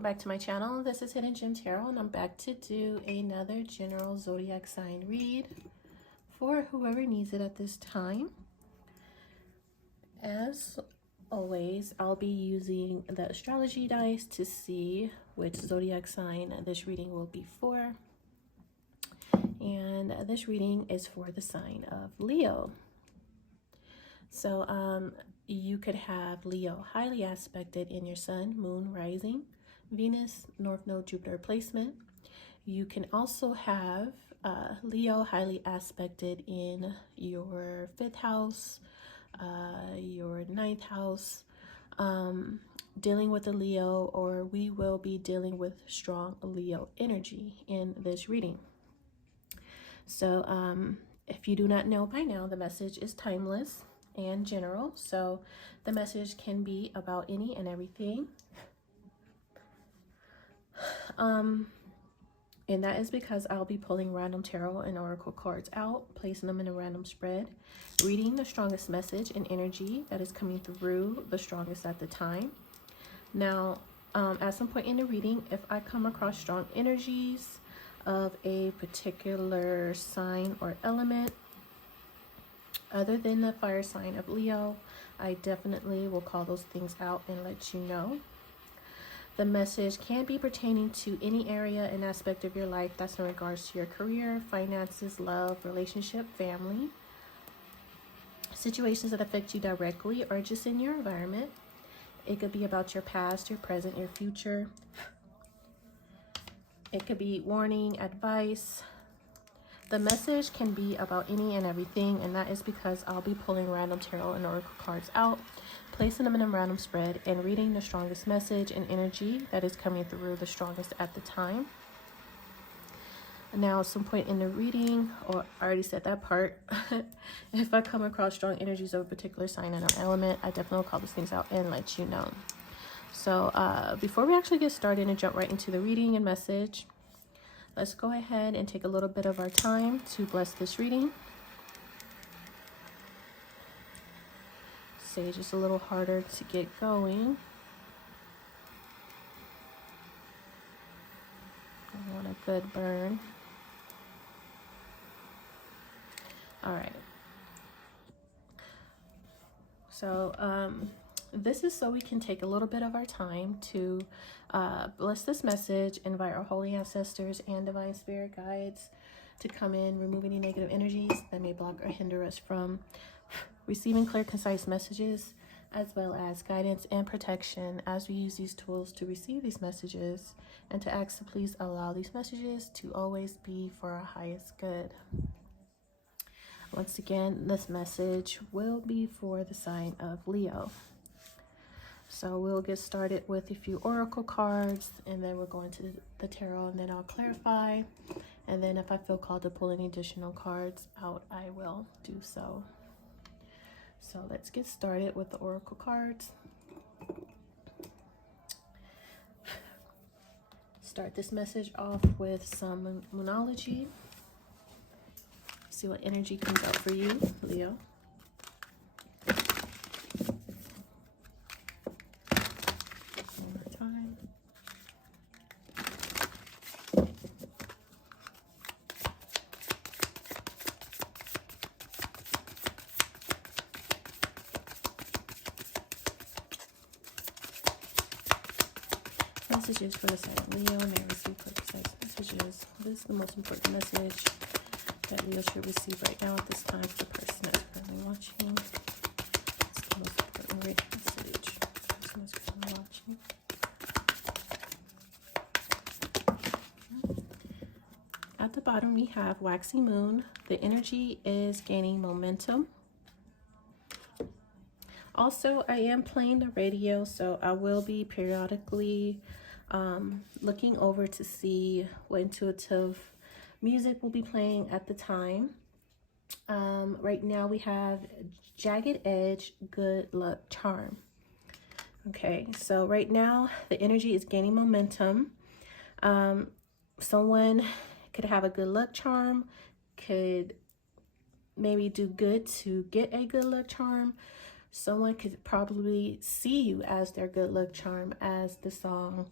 welcome back to my channel. This is Hidden Gem Tarot, and I'm back to do another general zodiac sign read for whoever needs it at this time. As always, I'll be using the astrology dice to see which zodiac sign this reading will be for. And this reading is for the sign of Leo. So you could have Leo highly aspected in your sun, moon, rising, Venus, North Node, Jupiter placement. You can also have Leo highly aspected in your 5th house, your 9th house, dealing with a Leo, or we will be dealing with strong Leo energy in this reading. So if you do not know by now, the message is timeless and general, so the message can be about any and everything, and that is because I'll be pulling random tarot and oracle cards out, placing them in a random spread, reading the strongest message and energy that is coming through the strongest at the time. Now at some point in the reading, if I come across strong energies of a particular sign or element other than the fire sign of Leo, I definitely will call those things out and let you know. The message can be pertaining to any area and aspect of your life that's in regards to your career, finances, love, relationship, family, situations that affect you directly or just in your environment. It could be about your past, your present, your future. It could be warning, advice. The message can be about any and everything, and that is because I'll be pulling random tarot and oracle cards out, placing them in a random spread, and reading the strongest message and energy that is coming through the strongest at the time. Now, at some point in the reading, or I already said that part, if I come across strong energies of a particular sign and or element, I definitely will call those things out and let you know. So before we actually get started and jump right into the reading and message, let's go ahead and take a little bit of our time to bless this reading. Sage is a little harder to get going. I want a good burn. All right. So this is so we can take a little bit of our time to bless this message, invite our holy ancestors and divine spirit guides to come in, remove any negative energies that may block or hinder us from receiving clear, concise messages, as well as guidance and protection as we use these tools to receive these messages, and to ask to please allow these messages to always be for our highest good. Once again, this message will be for the sign of Leo. So we'll get started with a few oracle cards, and then we're going to the tarot, and then I'll clarify. And then if I feel called to pull any additional cards out, I will do so. So let's get started with the oracle cards. Start this message off with some numerology. See what energy comes out for you, Leo. One more time. Messages for the sign of Leo. May I receive precise messages? What is the most important message that Leo should receive right now at this time for the person that's currently watching? It's the most important message for the person that's currently watching. At the bottom, we have waxy moon. The energy is gaining momentum. Also, I am playing the radio, so I will be periodically looking over to see what intuitive music will be playing at the time. Right now we have Jagged Edge, Good Luck Charm. Okay, so right now the energy is gaining momentum. Someone could have a good luck charm, could maybe do good to get a good luck charm. Someone could probably see you as their good luck charm, as the song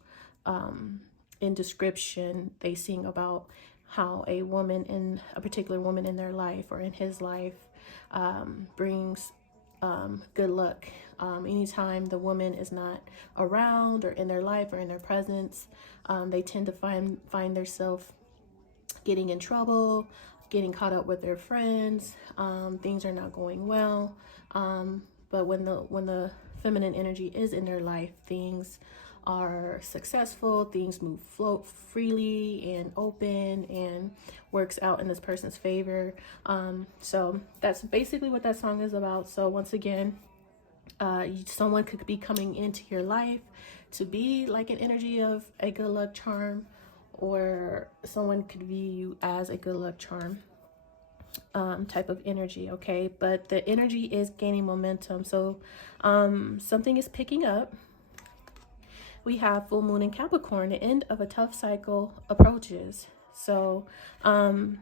in description, they sing about how a particular woman in their life or in his life brings good luck. Anytime the woman is not around or in their life or in their presence, they tend to find themselves getting in trouble, getting caught up with their friends. Things are not going well. But when the feminine energy is in their life, things are successful, things float freely and open and works out in this person's favor. So that's basically what that song is about. So once again, someone could be coming into your life to be like an energy of a good luck charm, or someone could view you as a good luck charm type of energy. Okay, but the energy is gaining momentum, so something is picking up. We have full moon in Capricorn. The end of a tough cycle approaches. So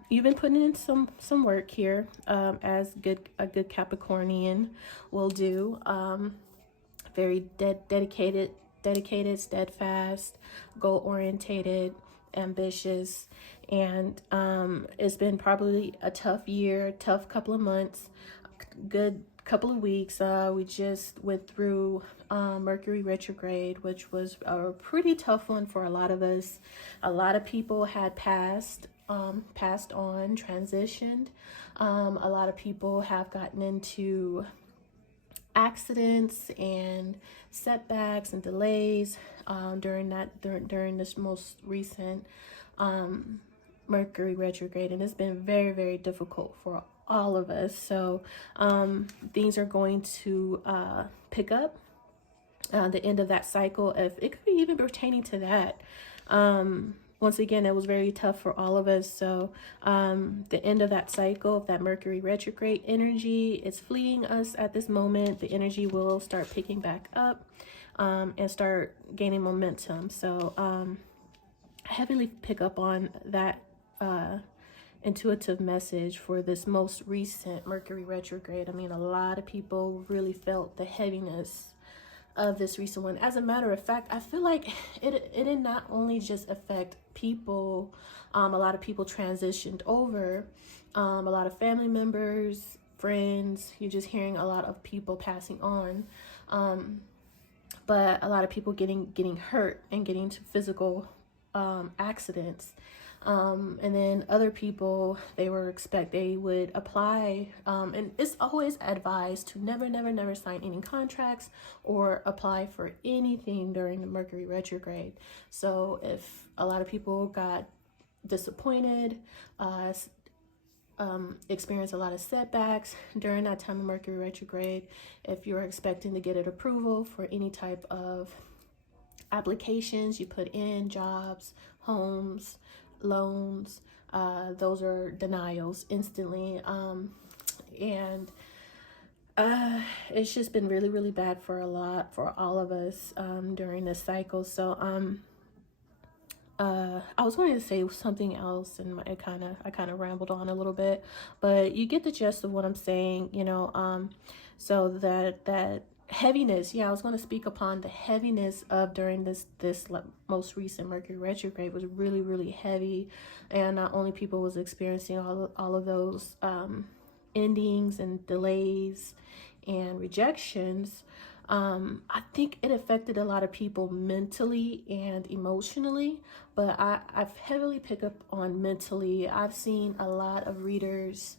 you've been putting in some work here, as a good Capricornian will do. Very dedicated, steadfast, goal orientated, ambitious, and it's been probably a tough year, tough couple of months, good couple of weeks. We just went through Mercury retrograde, which was a pretty tough one for a lot of us. A lot of people had passed on, transitioned. A lot of people have gotten into accidents and setbacks and delays during this most recent Mercury retrograde, and it's been very, very difficult for all of us. So things are going to pick up the end of that cycle. If it could be even pertaining to that, once again, it was very tough for all of us. So the end of that cycle, of that Mercury retrograde energy, is fleeing us at this moment. The energy will start picking back up and start gaining momentum. So I heavily pick up on that intuitive message for this most recent Mercury retrograde. I mean, a lot of people really felt the heaviness of this recent one. As a matter of fact, I feel like it did not only just affect people, a lot of people transitioned over, a lot of family members, friends. You're just hearing a lot of people passing on, but a lot of people getting hurt and getting into physical accidents. And then other people, they would apply, and it's always advised to never sign any contracts or apply for anything during the Mercury retrograde. So if a lot of people got disappointed, experienced a lot of setbacks during that time of Mercury retrograde, if you're expecting to get an approval for any type of applications you put in, jobs, homes, loans, those are denials instantly. And it's just been really, really bad for all of us during this cycle. So I was going to say something else, and I kind of rambled on a little bit, but you get the gist of what I'm saying, you know. So that heaviness, I was going to speak upon the heaviness of during this most recent Mercury retrograde was really, really heavy, and not only people was experiencing all of those endings and delays and rejections. I think it affected a lot of people mentally and emotionally, but I've heavily picked up on mentally. I've seen a lot of readers,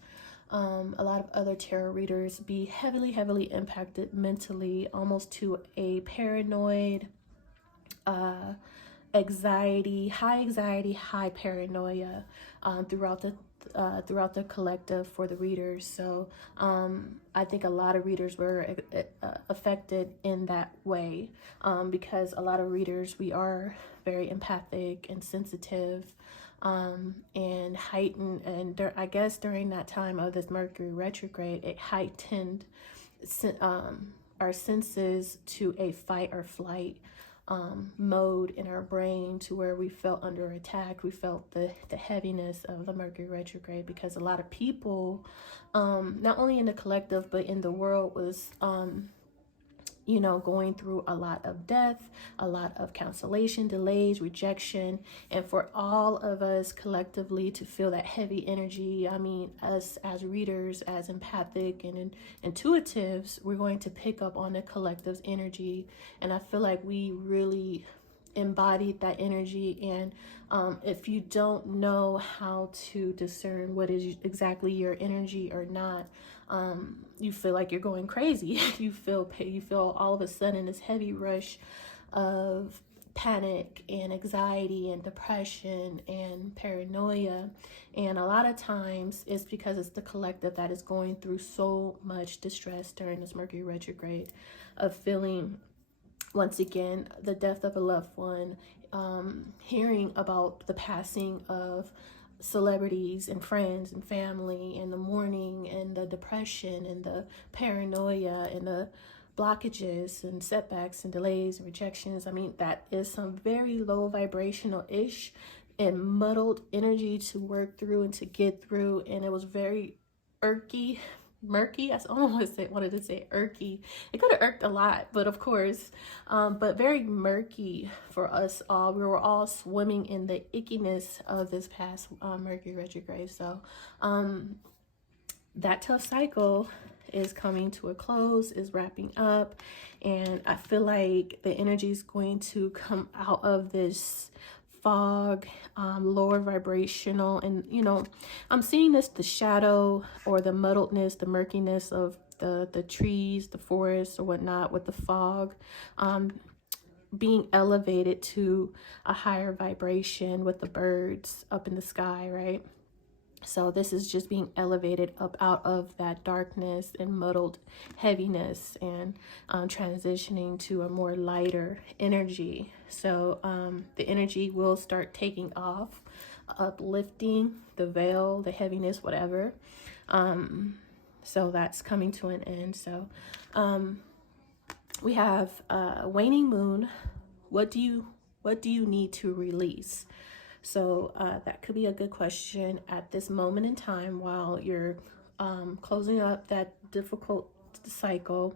a lot of other tarot readers be heavily impacted mentally, almost to a paranoid, anxiety, high paranoia throughout the collective for the readers. So I think a lot of readers were affected in that way, because a lot of readers, we are very empathic and sensitive, and heightened, and I guess during that time of this Mercury retrograde, it heightened our senses to a fight or flight mode in our brain, to where we felt under attack. We felt the heaviness of the Mercury retrograde, because a lot of people, not only in the collective but in the world, was you know, going through a lot of death, a lot of cancellation, delays, rejection, and for all of us collectively to feel that heavy energy. I mean, us as readers, as empathic and intuitives, we're going to pick up on the collective's energy. And I feel like we really embodied that energy. And if you don't know how to discern what is exactly your energy or not, you feel like you're going crazy. You feel all of a sudden this heavy rush of panic and anxiety and depression and paranoia. And a lot of times it's because it's the collective that is going through so much distress during this Mercury retrograde, of feeling, once again, the death of a loved one, hearing about the passing of celebrities and friends and family, and the mourning and the depression and the paranoia and the blockages and setbacks and delays and rejections. I mean, that is some very low vibrational ish and muddled energy to work through and to get through. And it was very murky. I almost wanted to say irky. It could have irked a lot, but of course, but very murky for us all. We were all swimming in the ickiness of this past Mercury retrograde. So that tough cycle is coming to a close, is wrapping up, and I feel like the energy is going to come out of this fog, lower vibrational. And you know, I'm seeing this, the shadow or the muddledness, the murkiness of the trees, the forests or whatnot, with the fog being elevated to a higher vibration with the birds up in the sky, right? So this is just being elevated up out of that darkness and muddled heaviness, and transitioning to a more lighter energy. So the energy will start taking off, uplifting the veil, the heaviness, whatever. So that's coming to an end. So we have waning moon. What do you need to release? So that could be a good question at this moment in time while you're closing up that difficult cycle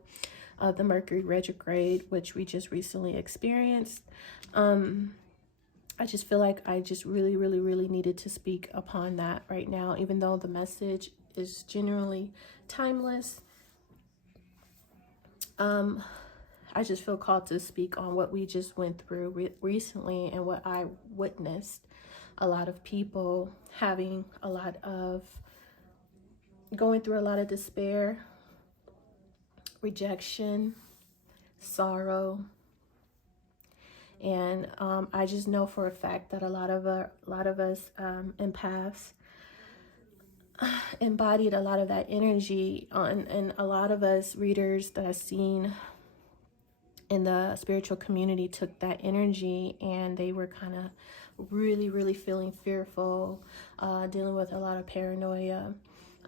of the Mercury retrograde, which we just recently experienced. I just feel like I just really needed to speak upon that right now, even though the message is generally timeless. I just feel called to speak on what we just went through recently and what I witnessed. A lot of people having going through a lot of despair, rejection, sorrow. And I just know for a fact that a lot of us empaths embodied a lot of that energy and a lot of us readers that I've seen in the spiritual community took that energy, and they were kind of really feeling fearful, dealing with a lot of paranoia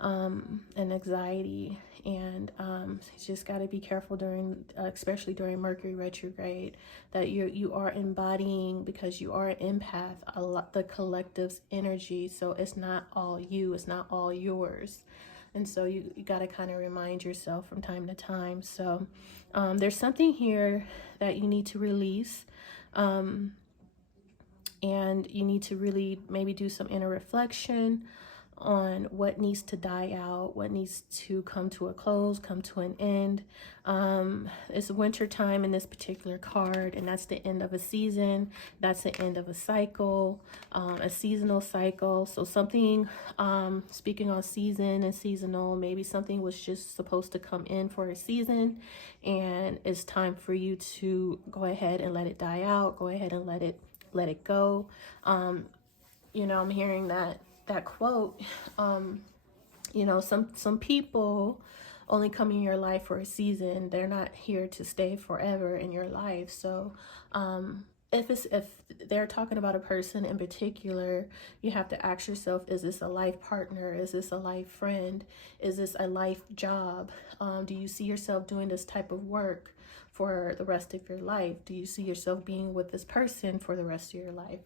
and anxiety. And you just got to be careful during, especially during Mercury retrograde, that you are embodying, because you are an empath, a lot the collective's energy. So it's not all you, it's not all yours. And so you got to kind of remind yourself from time to time. So there's something here that you need to release. And you need to really maybe do some inner reflection on what needs to die out, what needs to come to a close, come to an end. It's winter time in this particular card, and that's the end of a season. That's the end of a cycle, a seasonal cycle. So something, speaking on season and seasonal, maybe something was just supposed to come in for a season, and it's time for you to go ahead and let it die out. Go ahead and let it go. You know, I'm hearing that quote, you know, some people only come in your life for a season. They're not here to stay forever in your life. So if they're talking about a person in particular, you have to ask yourself, is this a life partner? Is this a life friend? Is this a life job? Do you see yourself doing this type of work for the rest of your life? Do you see yourself being with this person for the rest of your life?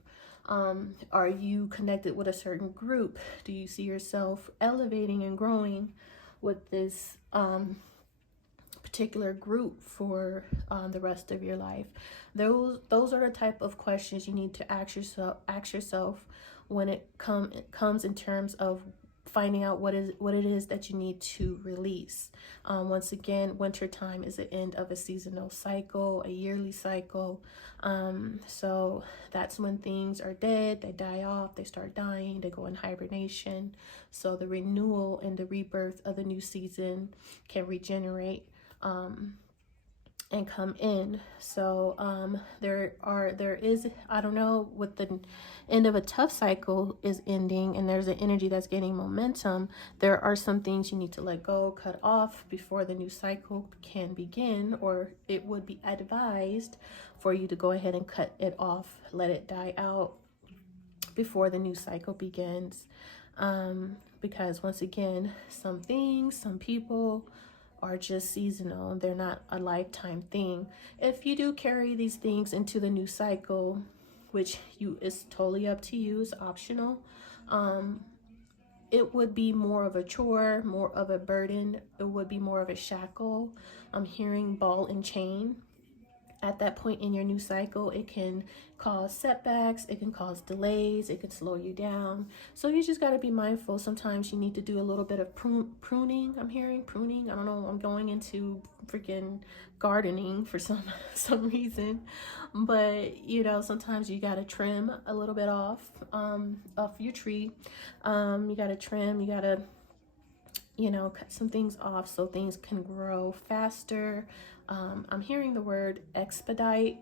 Are you connected with a certain group? Do you see yourself elevating and growing with this particular group for the rest of your life? Those are the type of questions you need to ask yourself when it comes in terms of finding out what it is that you need to release. Once again, winter time is the end of a seasonal cycle, a yearly cycle. So that's when things are dead, they die off, they start dying, they go in hibernation. So the renewal and the rebirth of the new season can regenerate and come in. So there is, I don't know, with the end of a tough cycle is ending and there's an energy that's gaining momentum, there are some things you need to let go, cut off before the new cycle can begin, or it would be advised for you to go ahead and cut it off, let it die out before the new cycle begins. Because once again, some things, some people are just seasonal. They're not a lifetime thing. If you do carry these things into the new cycle, which is totally up to you, it's optional, it would be more of a chore, more of a burden. It would be more of a shackle. I'm hearing ball and chain. At that point in your new cycle, it can cause setbacks, it can cause delays, it can slow you down. So you just got to be mindful. Sometimes you need to do a little bit of pruning. I'm hearing pruning. I don't know. I'm going into freaking gardening for some reason. But, you know, sometimes you got to trim a little bit off your tree. You got to trim, you got to, you know, cut some things off so things can grow faster. I'm hearing the word expedite,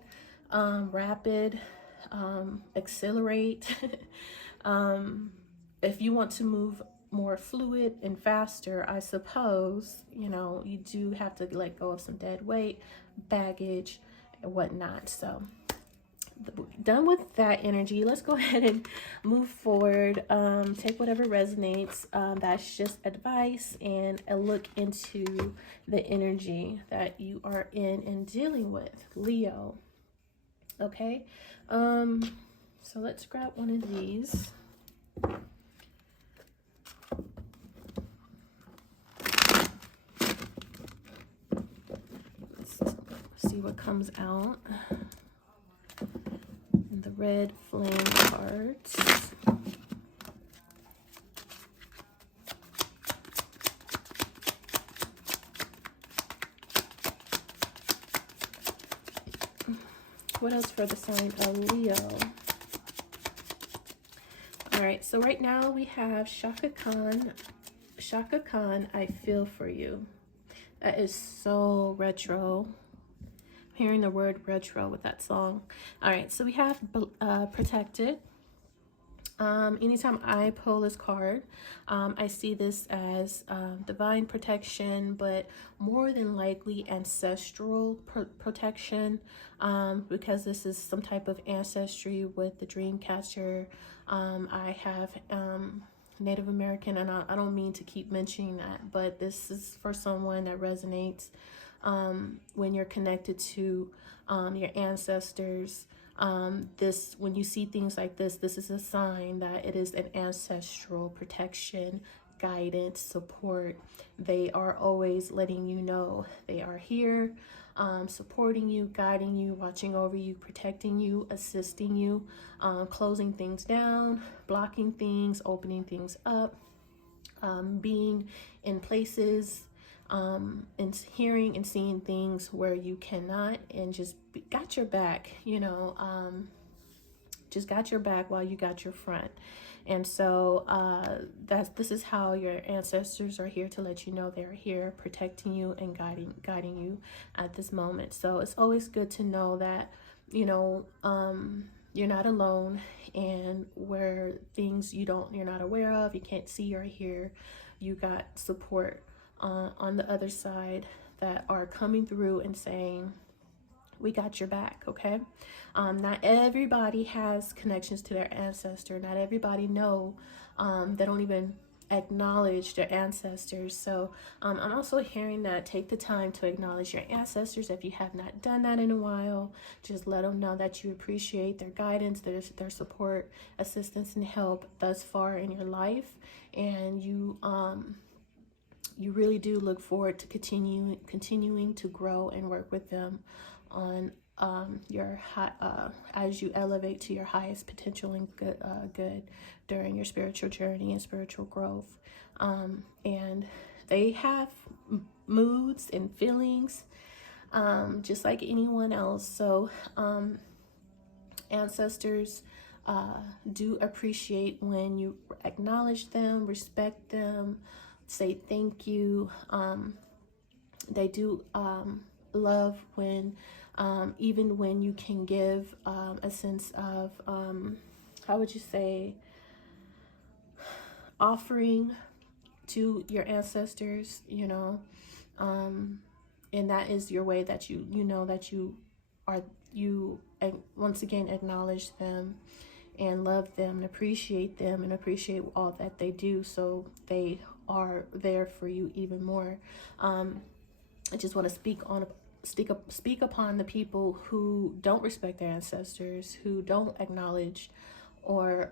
rapid, accelerate. If you want to move more fluid and faster, I suppose, you know, you do have to let go of some dead weight, baggage, and whatnot. So done with that energy, let's go ahead and move forward. Take whatever resonates. That's just advice and a look into the energy that you are in and dealing with, Leo. Okay, so let's grab one of these. Let's see what comes out. The red flame cards. What else for the sign of Leo? All right, so right now we have Chaka Khan. Chaka Khan, I feel for you. That is so retro. Hearing the word retro with that song. All right, so we have protected. Anytime I pull this card, I see this as divine protection, but more than likely ancestral protection, because this is some type of ancestry with the dream catcher. I have Native American, and I don't mean to keep mentioning that, but this is for someone that resonates. When you're connected to your ancestors, when you see things like this is a sign that it is an ancestral protection, guidance, support. They are always letting you know they are here, supporting you, guiding you, watching over you, protecting you, assisting you, closing things down, blocking things, opening things up, being in places, and hearing and seeing things where you cannot, and just got your back, you know, just got your back while you got your front. And so this is how your ancestors are here to let you know they're here protecting you and guiding you at this moment. So it's always good to know that, you know, you're not alone, and where things you're not aware of, you can't see or hear, you got support on the other side that are coming through and saying, we got your back. Okay. Not everybody has connections to their ancestor. Not everybody know. They don't even acknowledge their ancestors. So I'm also hearing that take the time to acknowledge your ancestors. If you have not done that in a while, just let them know that you appreciate their guidance, their support, assistance, and help thus far in your life. And you you really do look forward to continuing to grow and work with them on your as you elevate to your highest potential and good during your spiritual journey and spiritual growth. And they have moods and feelings, just like anyone else. So ancestors do appreciate when you acknowledge them, respect them, say thank you. They do love when even when you can give a sense of how would you say, offering to your ancestors, you know, and that is your way that you know that you once again acknowledge them and love them and appreciate them and appreciate all that they do, so they are there for you even more. I just want to speak upon the people who don't respect their ancestors, who don't acknowledge or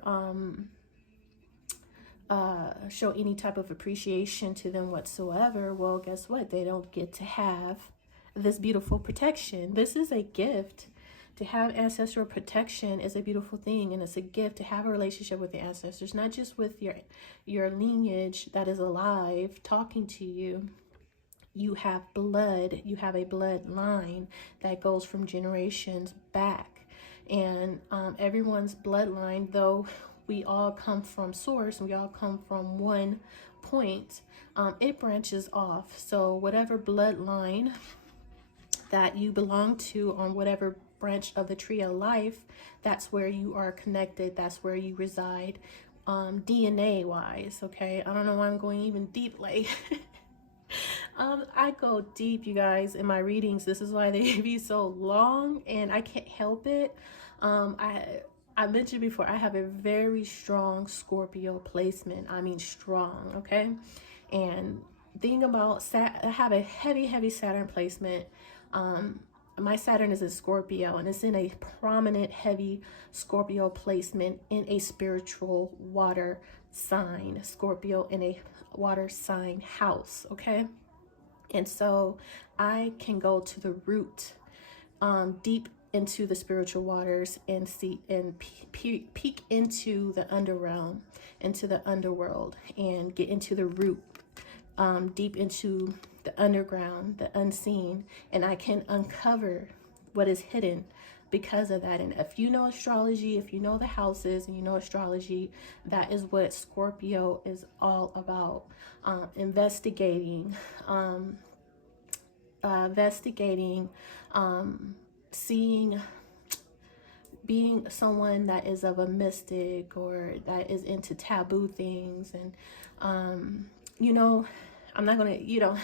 show any type of appreciation to them whatsoever. Well, guess what? They don't get to have this beautiful protection. This is a gift. To have ancestral protection is a beautiful thing, and it's a gift to have a relationship with the ancestors, not just with your lineage that is alive talking to you. You have blood, you have a bloodline that goes from generations back, and everyone's bloodline, though we all come from source, we all come from one point, it branches off. So whatever bloodline that you belong to on whatever branch of the tree of life, that's where you are connected, that's where you reside, DNA wise. Okay, I don't know why I'm going even deep, like I go deep, you guys, in my readings. This is why they be so long, and I can't help it. I mentioned before, I have a very strong Scorpio placement. I mean strong, okay? And thing about I have a heavy Saturn placement. My Saturn is a Scorpio, and it's in a prominent heavy Scorpio placement in a spiritual water sign. Scorpio in a water sign house, okay? And so I can go to the root, deep into the spiritual waters, and see and peek into the underrealm, into the underworld, and get into the root, deep into the underground, the unseen, and I can uncover what is hidden because of that. And if you know astrology, if you know the houses and you know astrology, that is what Scorpio is all about. Investigating, seeing, being someone that is of a mystic or that is into taboo things. And you know, I'm not gonna, you know,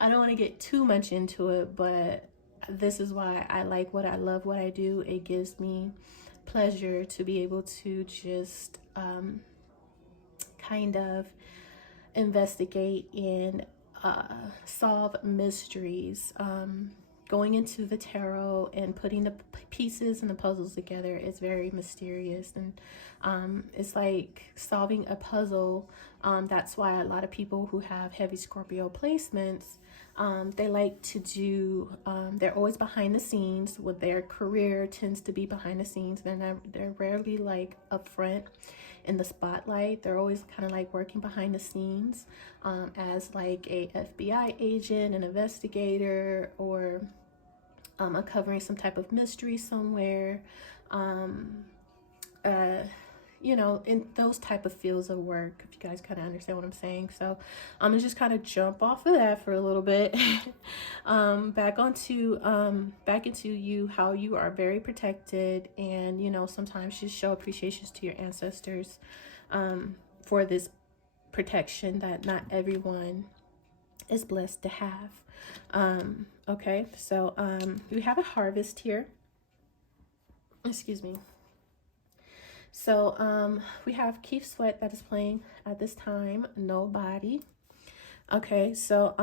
I don't want to get too much into it, but this is why I like what I love, what I do. It gives me pleasure to be able to just kind of investigate and solve mysteries. Going into the tarot and putting the pieces and the puzzles together is very mysterious, and it's like solving a puzzle. That's why a lot of people who have heavy Scorpio placements, they like to do, they're always behind the scenes. With their career tends to be behind the scenes. They're rarely like up front in the spotlight. They're always kind of like working behind the scenes, as like a FBI agent, an investigator, or uncovering some type of mystery somewhere, you know, in those type of fields of work, if you guys kind of understand what I'm saying. So I'm gonna just kind of jump off of that for a little bit. Back into you, how you are very protected, and you know, sometimes just show appreciations to your ancestors for this protection that not everyone is blessed to have. Okay, so we have a harvest here. Excuse me. So we have Keith Sweat that is playing at this time. Nobody. Okay, so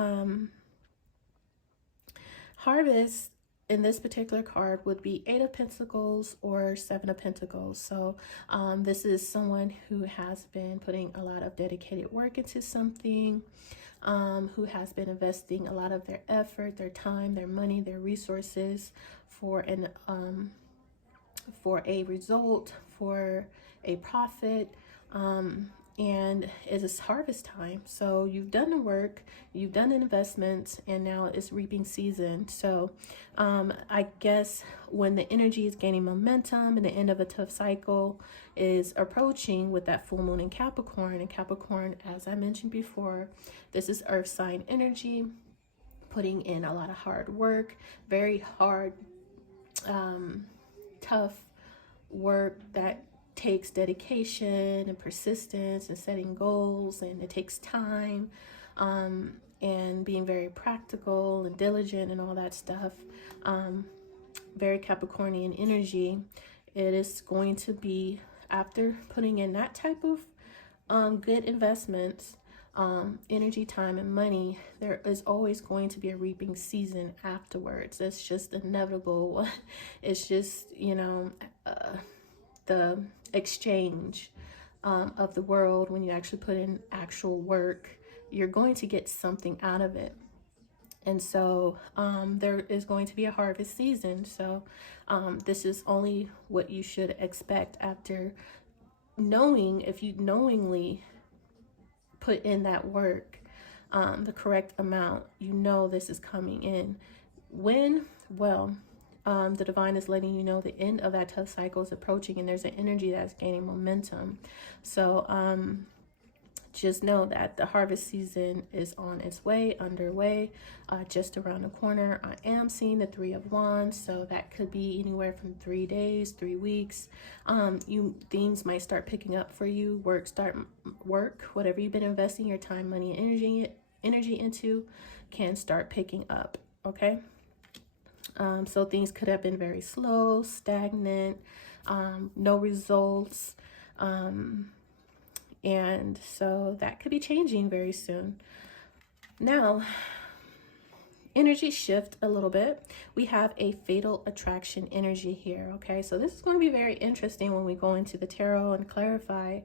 harvest in this particular card would be 8 of Pentacles or 7 of Pentacles. So this is someone who has been putting a lot of dedicated work into something. who has been investing a lot of their effort, their time, their money, their resources for a result, for a profit, and it's harvest time. So you've done the work, you've done the investments, and now it's reaping season. So I guess when the energy is gaining momentum and the end of a tough cycle is approaching with that full moon in Capricorn, and Capricorn, as I mentioned before, this is earth sign energy, putting in a lot of hard work, very hard, tough work that takes dedication and persistence and setting goals, and it takes time, and being very practical and diligent and all that stuff. Very Capricornian energy. It is going to be, after putting in that type of good investments, energy, time, and money, there is always going to be a reaping season afterwards. That's just inevitable. It's just, you know, the exchange of the world. When you actually put in actual work, you're going to get something out of it. And so there is going to be a harvest season. So this is only what you should expect after knowing, if you knowingly put in that work, the correct amount, you know this is coming in. When? Well, the divine is letting you know the end of that tough cycle is approaching, and there's an energy that's gaining momentum. So just know that the harvest season is on its way, underway, just around the corner. I am seeing the 3 of Wands, so that could be anywhere from 3 days, 3 weeks. Things might start picking up for you. Work, whatever you've been investing your time, money, and energy into, can start picking up. Okay. So things could have been very slow, stagnant, no results. And so that could be changing very soon. Now, energy shift a little bit. We have a fatal attraction energy here. Okay, so this is going to be very interesting when we go into the tarot and clarify.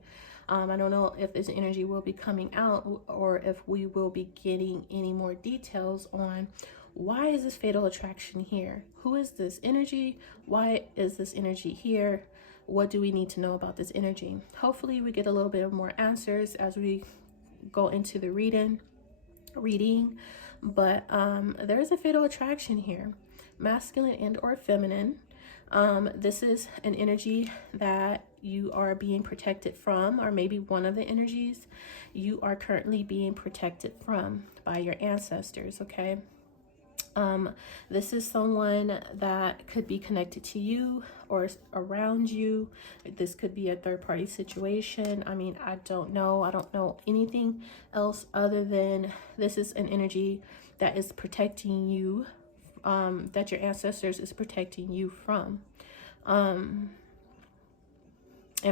I don't know if this energy will be coming out, or if we will be getting any more details on why is this fatal attraction here? Who is this energy? Why is this energy here? What do we need to know about this energy? Hopefully we get a little bit of more answers as we go into the reading. But there's a fatal attraction here, masculine and or feminine. This is an energy that you are being protected from, or maybe one of the energies you are currently being protected from by your ancestors. Okay. This is someone that could be connected to you or around you. This could be a third-party situation. I mean, I don't know. I don't know anything else other than this is an energy that is protecting you, that your ancestors is protecting you from, and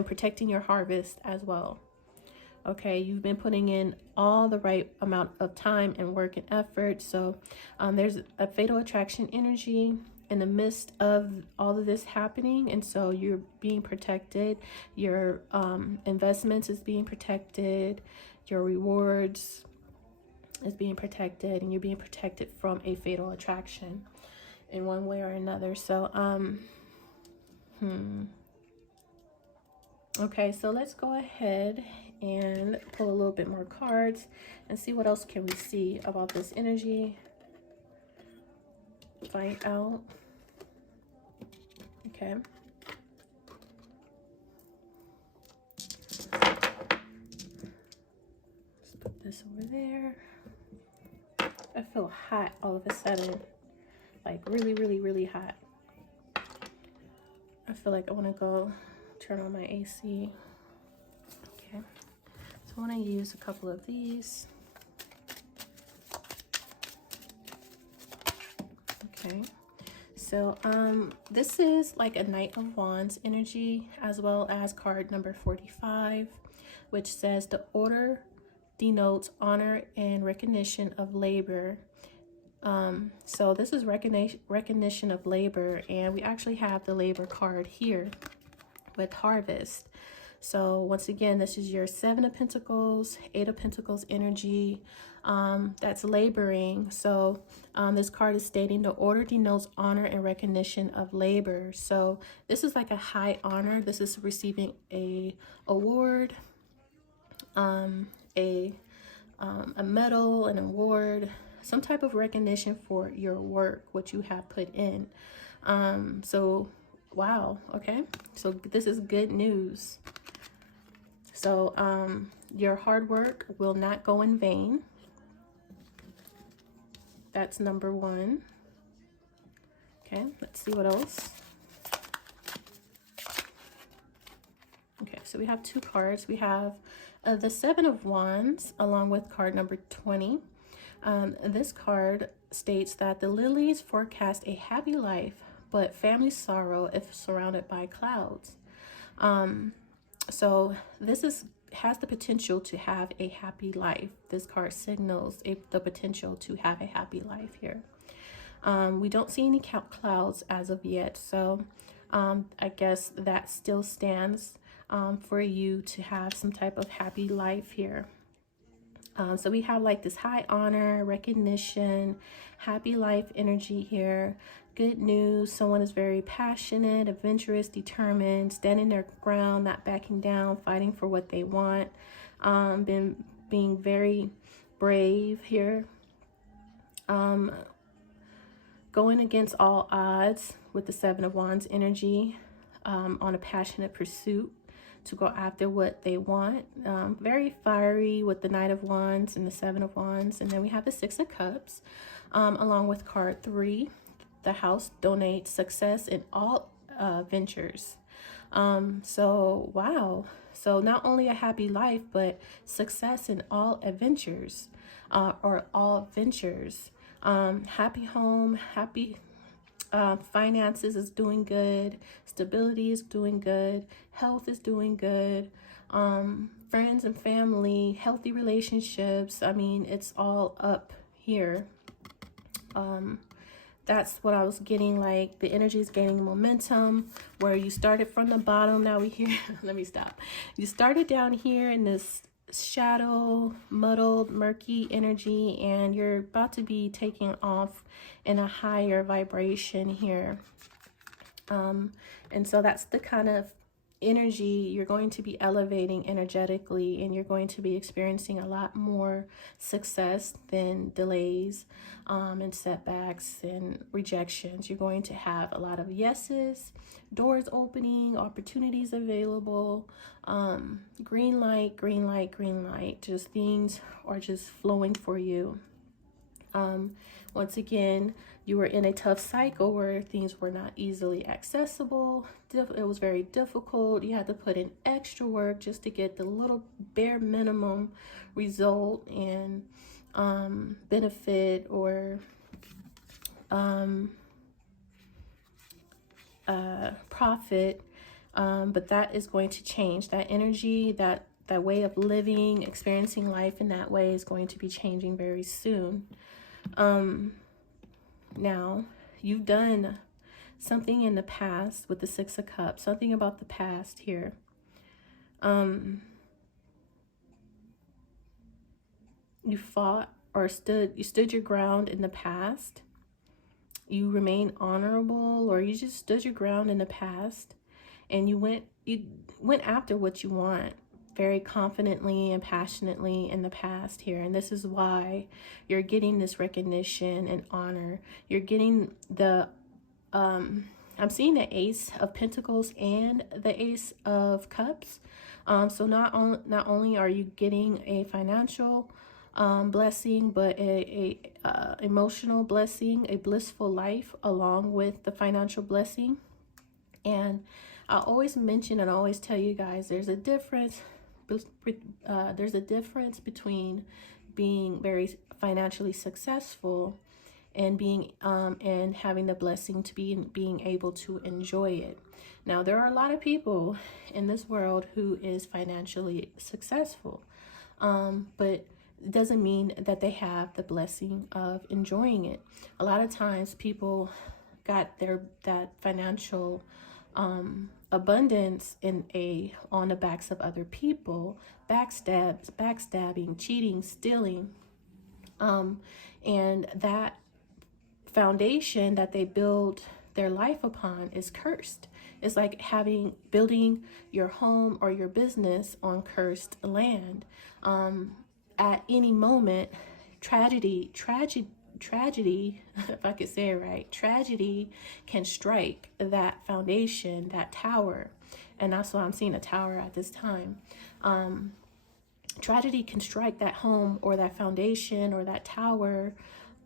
protecting your harvest as well. Okay, you've been putting in all the right amount of time and work and effort. So there's a fatal attraction energy in the midst of all of this happening. And so you're being protected. Your investments is being protected. Your rewards is being protected. And you're being protected from a fatal attraction in one way or another. So, okay, so let's go ahead and pull a little bit more cards and see what else can we see about this energy. Find out. Okay. Let's put this over there. I feel hot all of a sudden, like really, really, really hot. I feel like I want to go turn on my AC. Okay, so I want to use a couple of these. Okay, so this is like a Knight of Wands energy, as well as card number 45, which says the order denotes honor and recognition of labor. So this is recognition of labor, and we actually have the labor card here with harvest. So once again, this is your 7 of Pentacles, 8 of Pentacles energy. That's laboring. So this card is stating the order denotes honor and recognition of labor. So this is like a high honor. This is receiving a award, a medal, an award, some type of recognition for your work, what you have put in. So wow, okay, so this is good news. So your hard work will not go in vain. That's number 1. Okay, let's see what else. Okay, so we have 2 cards. We have the 7 of Wands along with card number 20. This card states that the lilies forecast a happy life, but family sorrow if surrounded by clouds. So this has the potential to have a happy life. This card signals the potential to have a happy life here. We don't see any clouds as of yet, so I guess that still stands for you to have some type of happy life here. So we have like this high honor, recognition, happy life energy here. Good news. Someone is very passionate, adventurous, determined, standing their ground, not backing down, fighting for what they want. Being very brave here. Going against all odds with the 7 of Wands energy, on a passionate pursuit to go after what they want. Very fiery with the Knight of Wands and the 7 of Wands. And then we have the 6 of Cups, along with card 3. The house donates success in all ventures. So wow. So not only a happy life, but success in all adventures, or all ventures. Happy home, happy finances is doing good, stability is doing good, health is doing good, friends and family, healthy relationships. I mean, it's all up here. That's what I was getting, like the energy is gaining momentum, where you started from the bottom. Now we here, let me stop. You started down here in this shadow, muddled, murky energy, and you're about to be taking off in a higher vibration here. And so that's the kind of energy you're going to be elevating energetically, and you're going to be experiencing a lot more success than delays, and setbacks and rejections. You're going to have a lot of yeses, doors opening, opportunities available, green light, green light, green light. Just things are just flowing for you. Once again, you were in a tough cycle where things were not easily accessible. It was very difficult. You had to put in extra work just to get the little bare minimum result and benefit or profit. But that is going to change. That energy, that way of living, experiencing life in that way is going to be changing very soon. Now, you've done something in the past with the 6 of Cups, something about the past here. You fought or you stood your ground in the past. You remain honorable, or you just stood your ground in the past, and you went after what you want very confidently and passionately in the past here. And this is why you're getting this recognition and honor. You're getting the I'm seeing the Ace of Pentacles and the Ace of Cups. So not only are you getting a financial blessing, but a emotional blessing, a blissful life along with the financial blessing. And I always mention and I always tell you guys, there's a difference between being very financially successful and being and having the blessing to being able to enjoy it. Now, there are a lot of people in this world who is financially successful, but it doesn't mean that they have the blessing of enjoying it. A lot of times people got that financial abundance on the backs of other people, backstabbing, cheating, stealing, and that foundation that they build their life upon is cursed. It's like building your home or your business on cursed land. At any moment, tragedy, if I could say it right, tragedy can strike that foundation, that tower. And that's why I'm seeing a tower at this time. Tragedy can strike that home or that foundation or that tower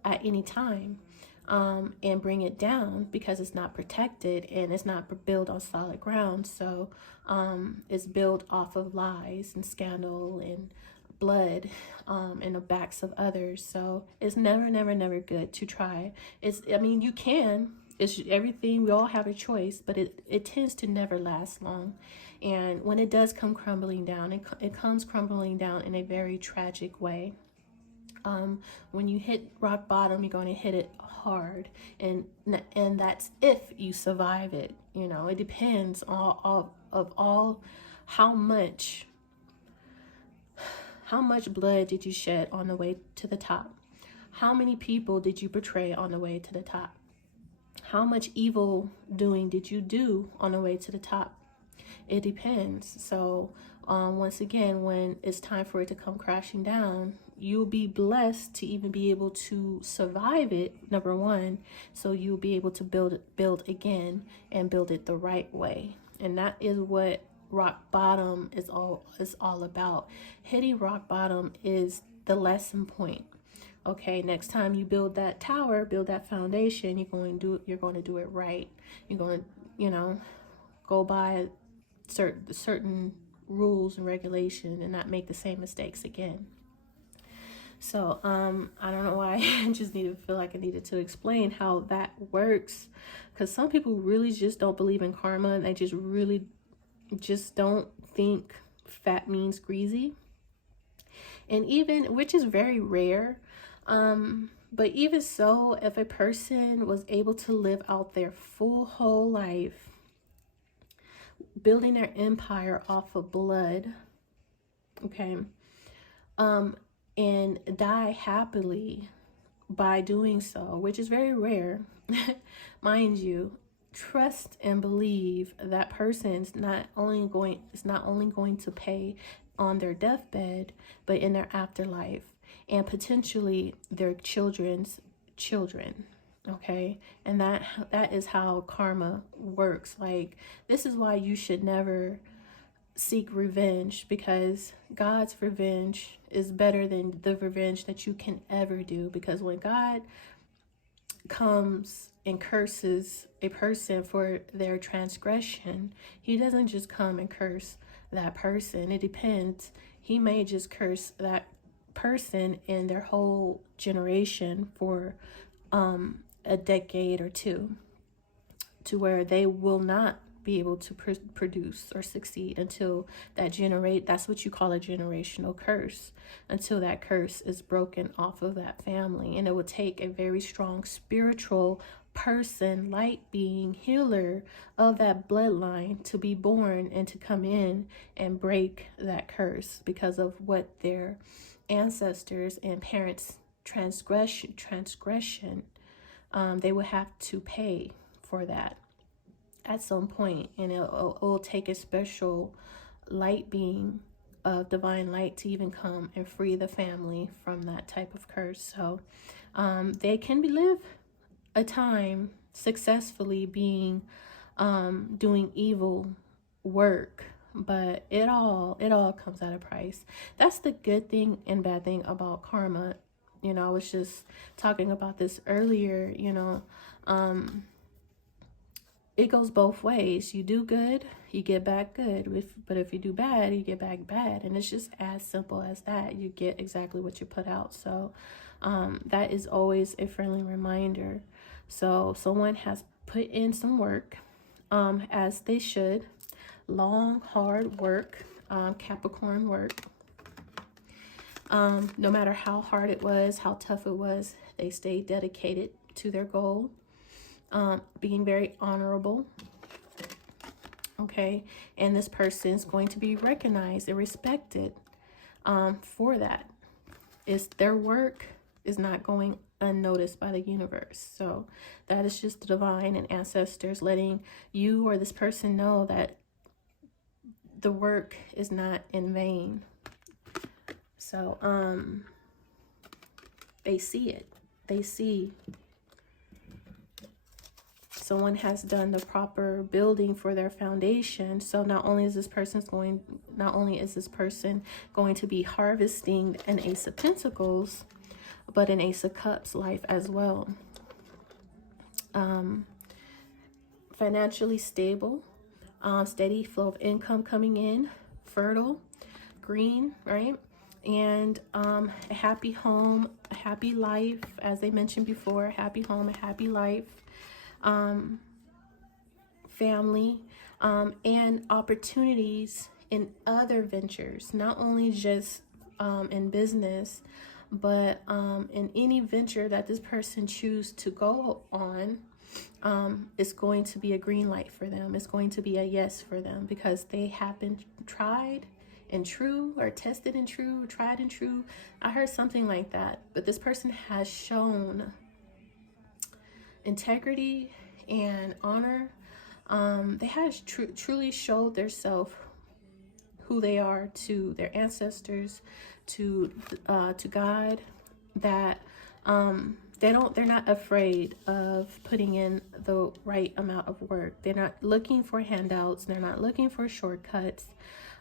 at any time, and bring it down because it's not protected and it's not built on solid ground. So it's built off of lies and scandal and blood in the backs of others. So it's never good to try. You can. It's everything. We all have a choice, but it tends to never last long. And when it does come crumbling down, it comes crumbling down in a very tragic way. When you hit rock bottom, you're going to hit it hard, and that's if you survive it. It depends on how much blood did you shed on the way to the top? How many people did you betray on the way to the top? How much evil doing did you do on the way to the top? It depends. So once again, when it's time for it to come crashing down, you'll be blessed to even be able to survive it, number one. So you'll be able to build again and build it the right way. And that is what rock bottom is all about. Hitting rock bottom is the lesson point. Okay, next time you build that tower, build that foundation, you're going to do it right. You're going to, go by certain rules and regulations and not make the same mistakes again. So I don't know why I just feel like I needed to explain how that works, because some people really just don't believe in karma, and they just don't think fat means greasy. And even, which is very rare, but even so, if a person was able to live out their full whole life building their empire off of blood, okay, and die happily by doing so, which is very rare, mind you, trust and believe that person's not only going to pay on their deathbed, but in their afterlife, and potentially their children's children. Okay, and that is how karma works. Like, this is why you should never seek revenge, because God's revenge is better than the revenge that you can ever do. Because when God comes and curses a person for their transgression, he doesn't just come and curse that person. It depends. He may just curse that person and their whole generation for a decade or two, to where they will not be able to produce or succeed until that's what you call a generational curse, until that curse is broken off of that family. And it would take a very strong spiritual person, light being, healer of that bloodline to be born and to come in and break that curse, because of what their ancestors and parents transgression, they would have to pay for that at some point. And it will take a special light being of divine light to even come and free the family from that type of curse. So they can live a time successfully being doing evil work, but it all comes at a price. That's the good thing and bad thing about karma. I was just talking about this earlier. It goes both ways. You do good, you get back good. But if you do bad, you get back bad. And it's just as simple as that. You get exactly what you put out. So that is always a friendly reminder. So someone has put in some work, as they should. Long, hard work, Capricorn work. No matter how hard it was, how tough it was, they stayed dedicated to their goal, being very honorable. Okay, and this person is going to be recognized and respected for that. Their work is not going unnoticed by the universe. So that is just the divine and ancestors letting you or this person know that the work is not in vain. So they see it. They see someone has done the proper building for their foundation. So not only is this person going to be harvesting an Ace of Pentacles, but an Ace of Cups life as well. Financially stable, steady flow of income coming in, fertile, green, right? And a happy home, a happy life, as they mentioned before, a happy home, a happy life, family, and opportunities in other ventures, not only just in business, but in any venture that this person chooses to go on. It's going to be a green light for them. It's going to be a yes for them, because they have been tried and true, or tested and true, tried and true. I heard something like that. But this person has shown integrity and honor. They have truly showed their self, who they are, to their ancestors, to God, that they're not afraid of putting in the right amount of work. They're not looking for handouts. They're not looking for shortcuts.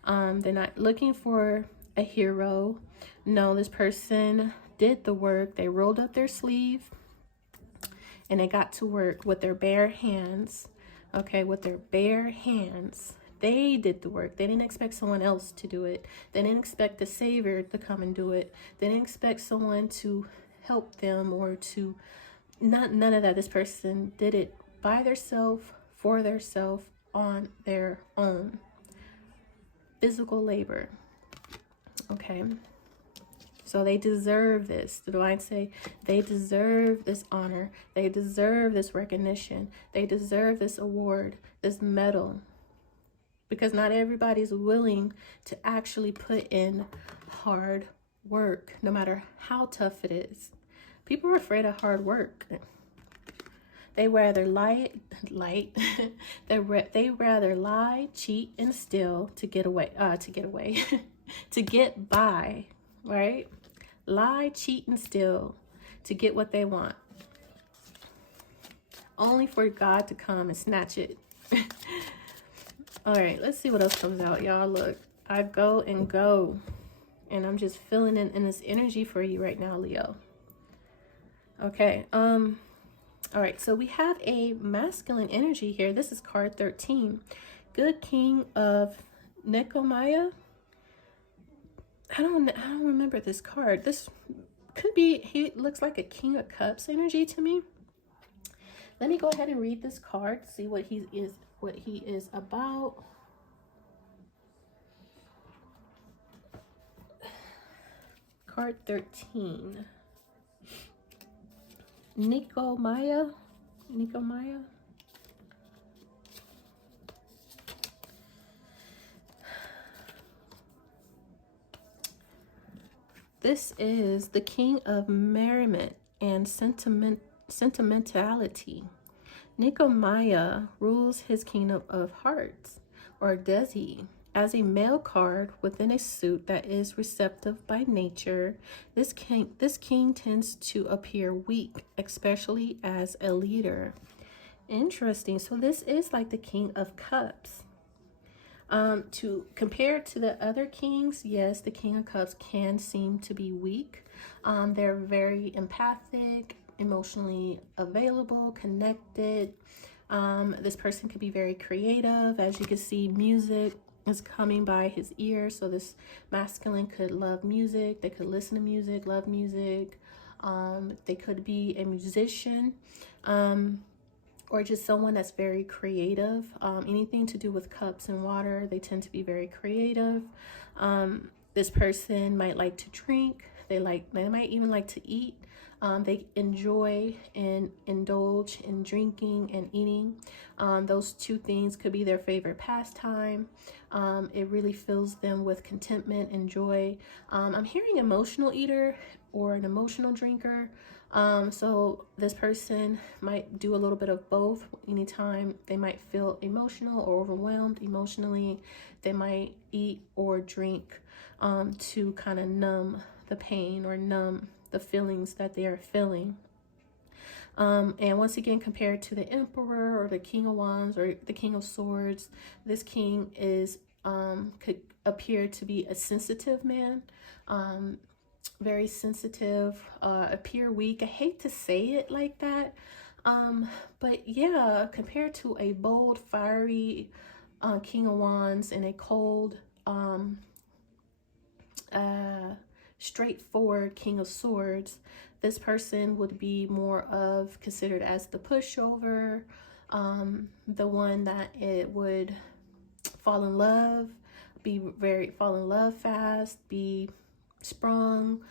They're not looking for a hero. No, this person did the work. They rolled up their sleeve and they got to work with their bare hands. Okay, with their bare hands. They did the work. They didn't expect someone else to do it. They didn't expect the savior to come and do it. They didn't expect someone to help them, or to none of that. This person did it by theirself, for theirself, on their own. Physical labor. Okay, so they deserve this. The divine say they deserve this honor. They deserve this recognition. They deserve this award, this medal, because not everybody's willing to actually put in hard work, no matter how tough it is. People are afraid of hard work. They rather they rather lie, cheat, and steal to get away, to get by, right? Lie, cheat, and steal to get what they want, only for God to come and snatch it. All right, let's see what else comes out, y'all. Look, I go, and I'm just feeling in this energy for you right now, Leo. Okay, all right, so we have a masculine energy here. This is card 13. Good King of Nicomaya. I don't remember this card. This could be, he looks like a King of Cups energy to me. Let me go ahead and read this card, see what he is about. Card 13. Nicomaya. This is the King of Merriment and Sentimentality. Nicomaya rules his kingdom of hearts, or does he? As a male card within a suit that is receptive by nature, this king tends to appear weak, especially as a leader. Interesting. So this is like the King of Cups. To compare to the other kings, yes, the King of Cups can seem to be weak. They're very empathic, emotionally available, connected. This person could be very creative. As you can see, music is coming by his ear. So this masculine could love music. They could listen to music, love music. They could be a musician. Or just someone that's very creative. Anything to do with cups and water, they tend to be very creative. This person might like to drink. They might even like to eat. They enjoy and indulge in drinking and eating. Those two things could be their favorite pastime. It really fills them with contentment and joy. I'm hearing emotional eater or an emotional drinker. So this person might do a little bit of both. Anytime they might feel emotional or overwhelmed emotionally, they might eat or drink to kind of numb the pain or numb the feelings that they are feeling. And once again, compared to the Emperor or the King of Wands or the King of Swords, this king is could appear to be a sensitive man, very sensitive, appear weak. I hate to say it like that, but yeah, compared to a bold, fiery King of Wands and a cold, straightforward King of Swords, this person would be more of considered as the pushover, the one that it would fall in love, fall in love fast, be sprung,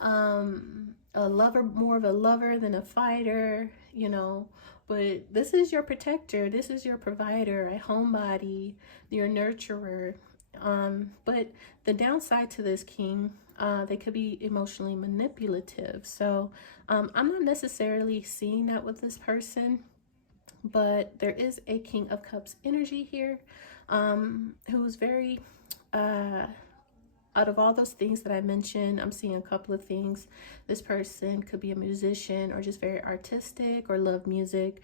a lover, more of a lover than a fighter, you know. But this is your protector, this is your provider, a homebody, your nurturer. But the downside to this king, they could be emotionally manipulative. So I'm not necessarily seeing that with this person, but there is a King of Cups energy here, who's very out of all those things that I mentioned, I'm seeing a couple of things. This person could be a musician or just very artistic or love music.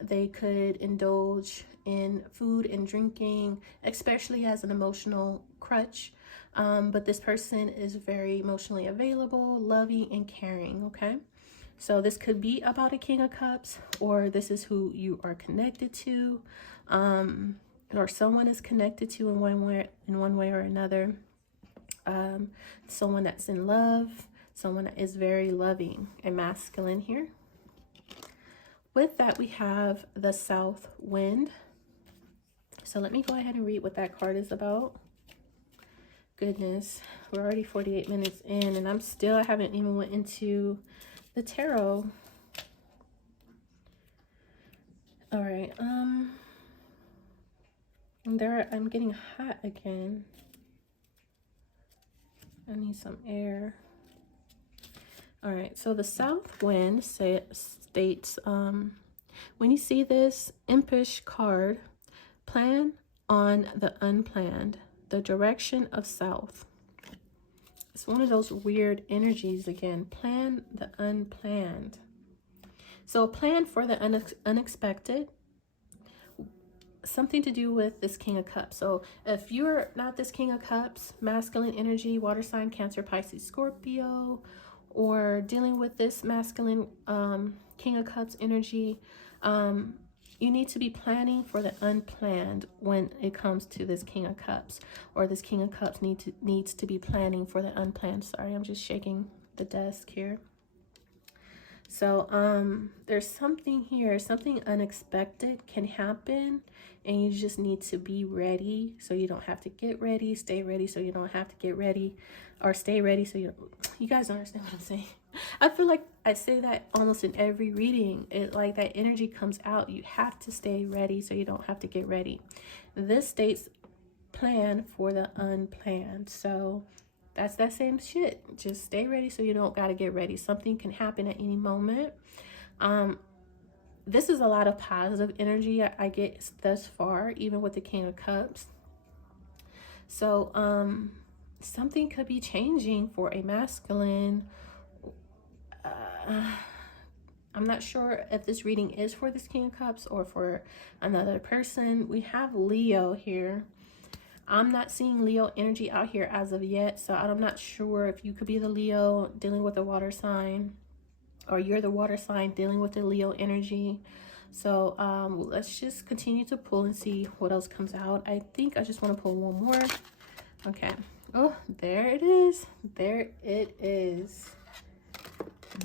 They could indulge in food and drinking, especially as an emotional crutch. But this person is very emotionally available, loving, and caring, okay? So this could be about a King of Cups, or this is who you are connected to, or someone is connected to in one way or another. Someone that's in love, someone that is very loving and masculine here. With that, we have the South Wind. So let me go ahead and read what that card is about. Goodness, we're already 48 minutes in, and I haven't even went into the tarot. All right, I'm getting hot again. I need some air. All right, so the South Wind states, when you see this impish card, plan on the unplanned, the direction of south. It's one of those weird energies again. Plan the unplanned. So plan for the unexpected. Something to do with this King of Cups. So if you're not this King of Cups, masculine energy, water sign, Cancer, Pisces, Scorpio, or dealing with this masculine King of Cups energy, you need to be planning for the unplanned when it comes to this King of Cups, or this King of Cups needs to be planning for the unplanned. Sorry, I'm just shaking the desk here. So there's something here, something unexpected can happen, and you just need to be ready so you don't have to get ready. Stay ready so you don't have to get ready, or stay ready so you guys understand what I'm saying. I feel like I say that almost in every reading. Like that energy comes out. You have to stay ready so you don't have to get ready. This states plan for the unplanned. So that's that same shit. Just stay ready so you don't got to get ready. Something can happen at any moment. This is a lot of positive energy I get thus far, even with the King of Cups. So something could be changing for a masculine. I'm not sure if this reading is for this King of Cups or for another person. We have Leo here. I'm not seeing Leo energy out here as of yet, so I'm not sure if you could be the Leo dealing with a water sign, or you're the water sign dealing with the Leo energy. So let's just continue to pull and see what else comes out. I think I just want to pull one more. Okay. Oh, there it is. There it is.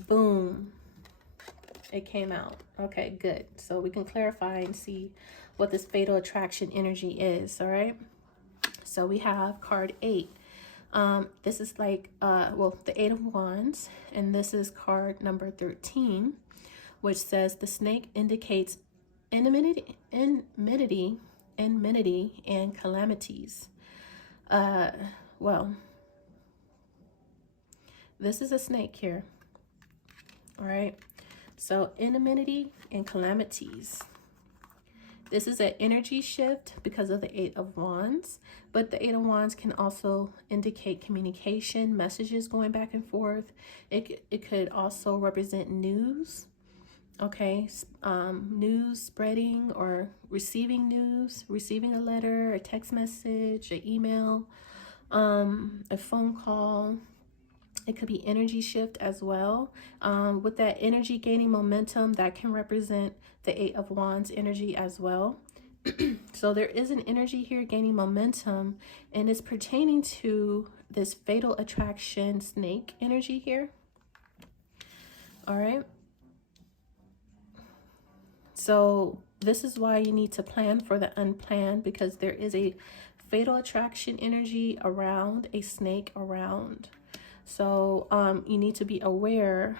Boom. It came out. Okay, good. So we can clarify and see what this fatal attraction energy is. All right. So we have card 8. This is like, well, the Eight of Wands, and this is card number 13, which says the snake indicates enmity, and calamities. Well, this is a snake here. All right. So enmity and calamities. This is an energy shift because of the Eight of Wands, but the Eight of Wands can also indicate communication, messages going back and forth. It could also represent news, okay? News spreading or receiving news, receiving a letter, a text message, an email, a phone call. It could be energy shift as well. With that energy gaining momentum, that can represent the Eight of Wands energy as well. So there is an energy here gaining momentum, and it's pertaining to this fatal attraction snake energy here. All right. So this is why you need to plan for the unplanned, because there is a fatal attraction energy around, a snake around. So you need to be aware,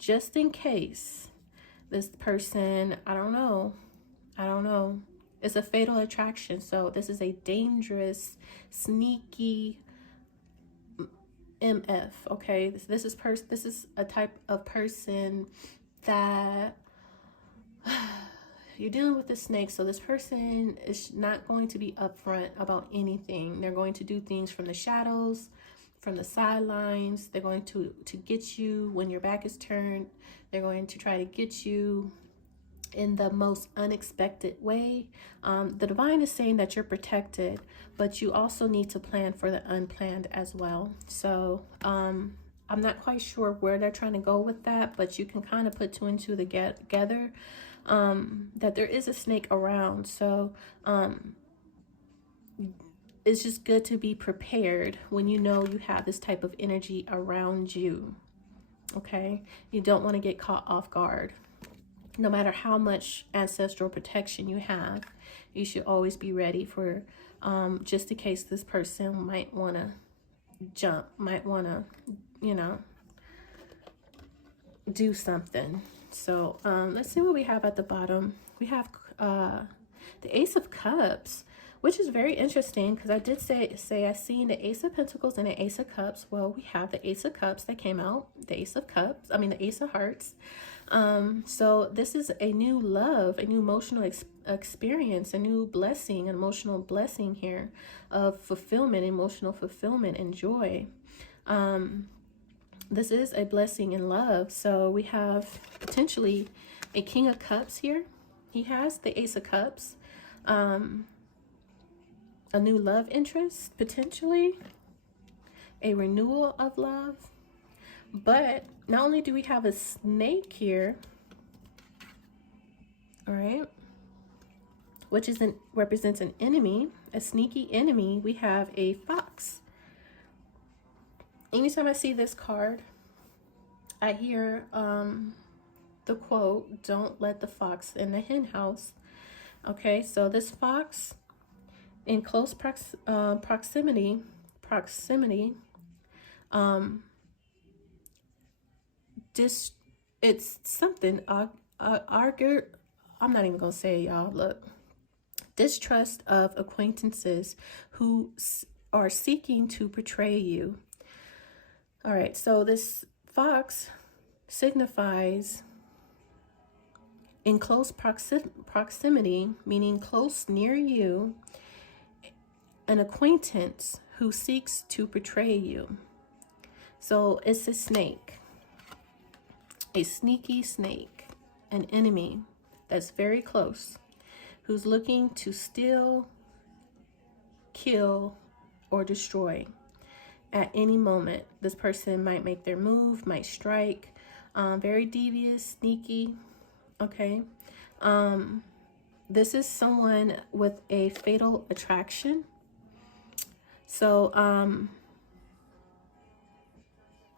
just in case this person, I don't know. It's a fatal attraction. So this is a dangerous, sneaky MF, okay? This is a type of person that you're dealing with the snake. So this person is not going to be upfront about anything. They're going to do things from the shadows, from the sidelines. They're going to get you when your back is turned. They're going to try to get you in the most unexpected way. The divine is saying that you're protected, but you also need to plan for the unplanned as well. So I'm not quite sure where they're trying to go with that, but you can kind of put two and two together, that there is a snake around. So it's just good to be prepared when you know you have this type of energy around you. Okay, you don't want to get caught off guard. No matter how much ancestral protection you have, you should always be ready for, just in case this person might want to jump, might want to, do something. So let's see what we have at the bottom. We have the Ace of Cups, which is very interesting, because I did say I seen the Ace of Pentacles and the Ace of Cups. Well, we have the Ace of Cups that came out, the Ace of Cups, the Ace of Hearts. So this is a new love, a new emotional experience, a new blessing, an emotional blessing here of fulfillment, emotional fulfillment and joy. This is a blessing in love. So we have potentially a King of Cups here. He has the Ace of Cups. A new love interest, potentially a renewal of love. But not only do we have a snake here, all right, which represents an enemy, a sneaky enemy, we have a fox. Anytime I see this card, I hear the quote, "Don't let the fox in the hen house." Okay, so this fox in close proximity, it's something I'm not even gonna say it, y'all. Look, distrust of acquaintances who are seeking to betray you. All right, so this fox signifies in close proximity, meaning close near you, an acquaintance who seeks to betray you. So it's a snake, a sneaky snake, an enemy that's very close, who's looking to steal, kill, or destroy. At any moment, this person might make their move, might strike. Very devious, sneaky. Okay. This is someone with a fatal attraction. So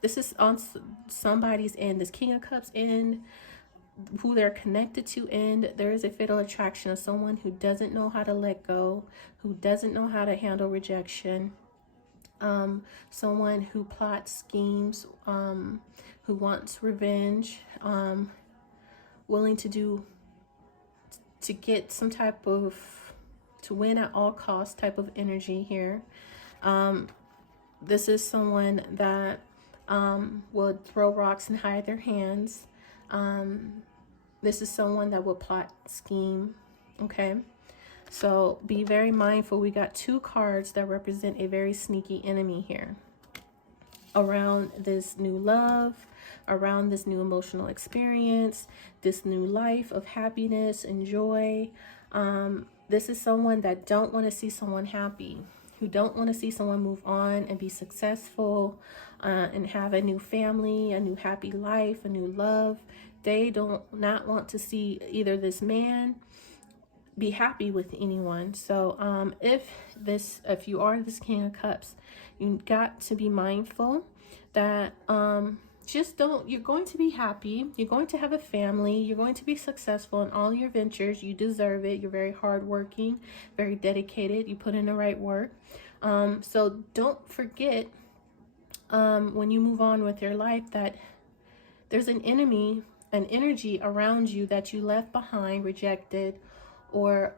this is on somebody's end, this King of Cups end, who they're connected to end. There is a fatal attraction of someone who doesn't know how to let go, who doesn't know how to handle rejection. Someone who plots schemes, who wants revenge, willing to get some type of, to win at all costs type of energy here. This is someone that will throw rocks and hide their hands. This is someone that will plot, scheme, okay? So be very mindful. We got 2 cards that represent a very sneaky enemy here around this new love, around this new emotional experience, this new life of happiness and joy. This is someone that don't want to see someone happy, who don't want to see someone move on and be successful, and have a new family, a new happy life, a new love. They not want to see either this man be happy with anyone. So if you are this King of Cups, you got to be mindful that you're going to be happy, you're going to have a family, you're going to be successful in all your ventures. You deserve it. You're very hardworking, very dedicated, you put in the right work. So don't forget, when you move on with your life, that there's an energy around you that you left behind, rejected, or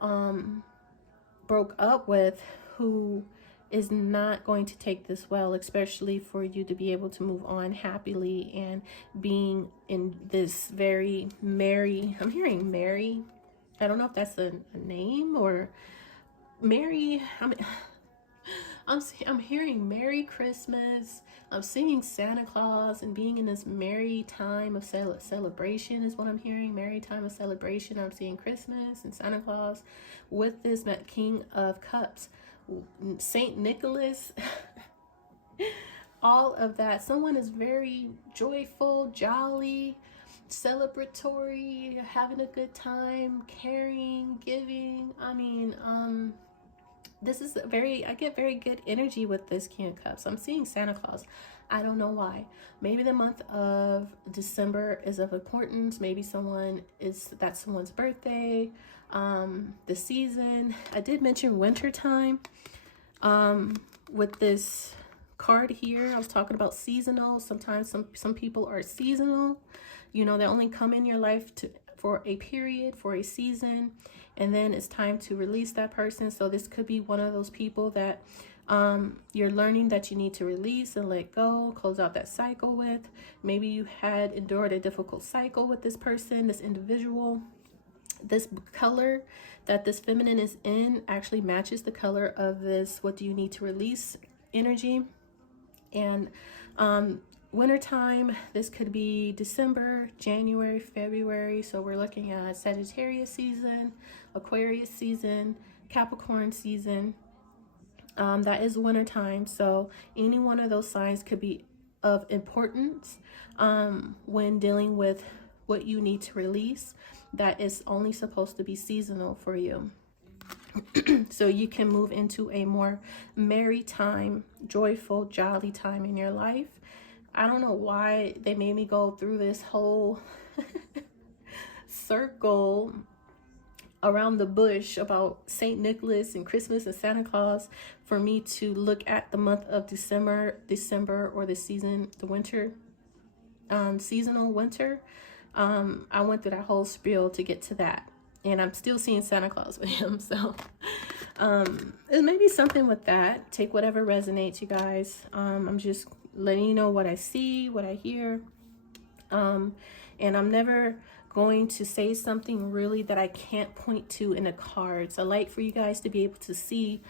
broke up with, who is not going to take this well, especially for you to be able to move on happily and being in this very merry, I'm hearing merry, I don't know if that's a name, or merry, I'm hearing Merry Christmas. I'm seeing Santa Claus and being in this merry time of celebration is what I'm hearing. Merry time of celebration. I'm seeing Christmas and Santa Claus with this King of Cups, Saint Nicholas, all of that. Someone is very joyful, jolly, celebratory, having a good time, caring, giving. I mean, this is I get very good energy with this King of Cups. I'm seeing Santa Claus. I don't know why. Maybe the month of December is of importance. Maybe that's someone's birthday. The season. I did mention winter time. With this card here, I was talking about seasonal. Sometimes some people are seasonal. You know, they only come in your life for a period, for a season, and then it's time to release that person. So this could be one of those people that you're learning that you need to release and let go, close out that cycle with. Maybe you had endured a difficult cycle with this person, this individual. This color that this feminine is in actually matches the color of this what do you need to release energy. And wintertime, this could be December, January, February. So we're looking at Sagittarius season, Aquarius season, Capricorn season. That is wintertime. So any one of those signs could be of importance when dealing with what you need to release. That is only supposed to be seasonal for you. So you can move into a more merry time, joyful, jolly time in your life. I don't know why they made me go through this whole circle around the bush about Saint Nicholas and Christmas and Santa Claus for me to look at the month of December, or the season, the winter, seasonal winter. I went through that whole spiel to get to that, and I'm still seeing Santa Claus with him. So it may be something with that. Take whatever resonates, you guys. I'm just letting you know what I see, what I hear, and I'm never going to say something really that I can't point to in the cards. I like for you guys to be able to see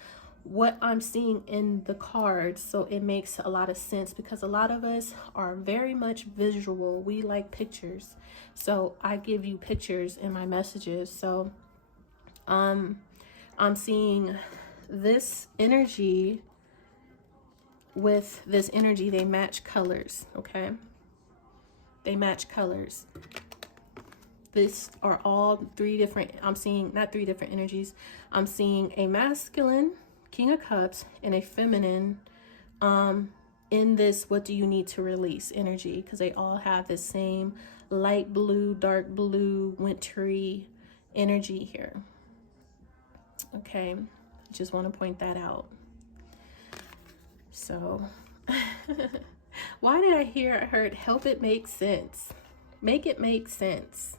what I'm seeing in the cards, so it makes a lot of sense, because a lot of us are very much visual. We like pictures, so I give you pictures in my messages. So I'm seeing this energy with this energy. They match colors. Okay, they match colors. This are all 3 different, I'm seeing not 3 different energies. I'm seeing a masculine King of Cups and a feminine in this what do you need to release energy, because they all have the same light blue, dark blue, wintry energy here. Okay, just want to point that out. So why did I heard help it make sense? Make it make sense.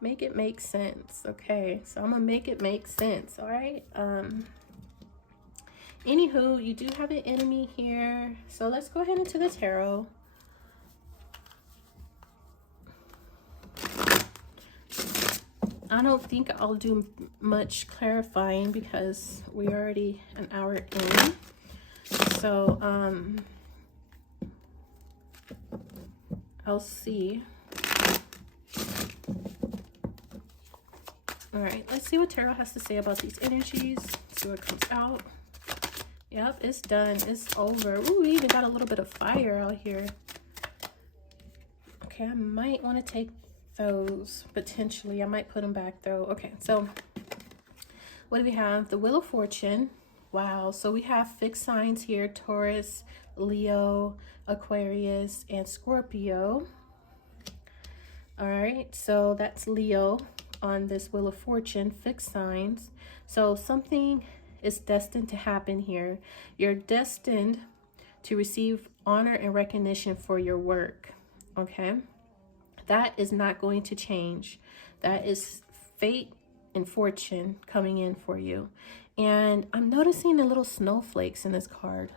Make it make sense. Okay, so I'm gonna make it make sense. All right. Anywho, you do have an enemy here, so let's go ahead into the tarot. I don't think I'll do much clarifying because we already an hour in. So I'll see. All right, let's see what tarot has to say about these energies. See what comes out. Yep, it's done. It's over. Ooh, we even got a little bit of fire out here. Okay, I might want to take those potentially. I might put them back though. Okay, so what do we have? The Wheel of Fortune. Wow, so we have fixed signs here: Taurus, Leo, Aquarius, and Scorpio. All right, so that's Leo on this Wheel of Fortune, fixed signs. So something is destined to happen here. You're destined to receive honor and recognition for your work. Okay, that is not going to change. That is fate and fortune coming in for you. And I'm noticing the little snowflakes in this card.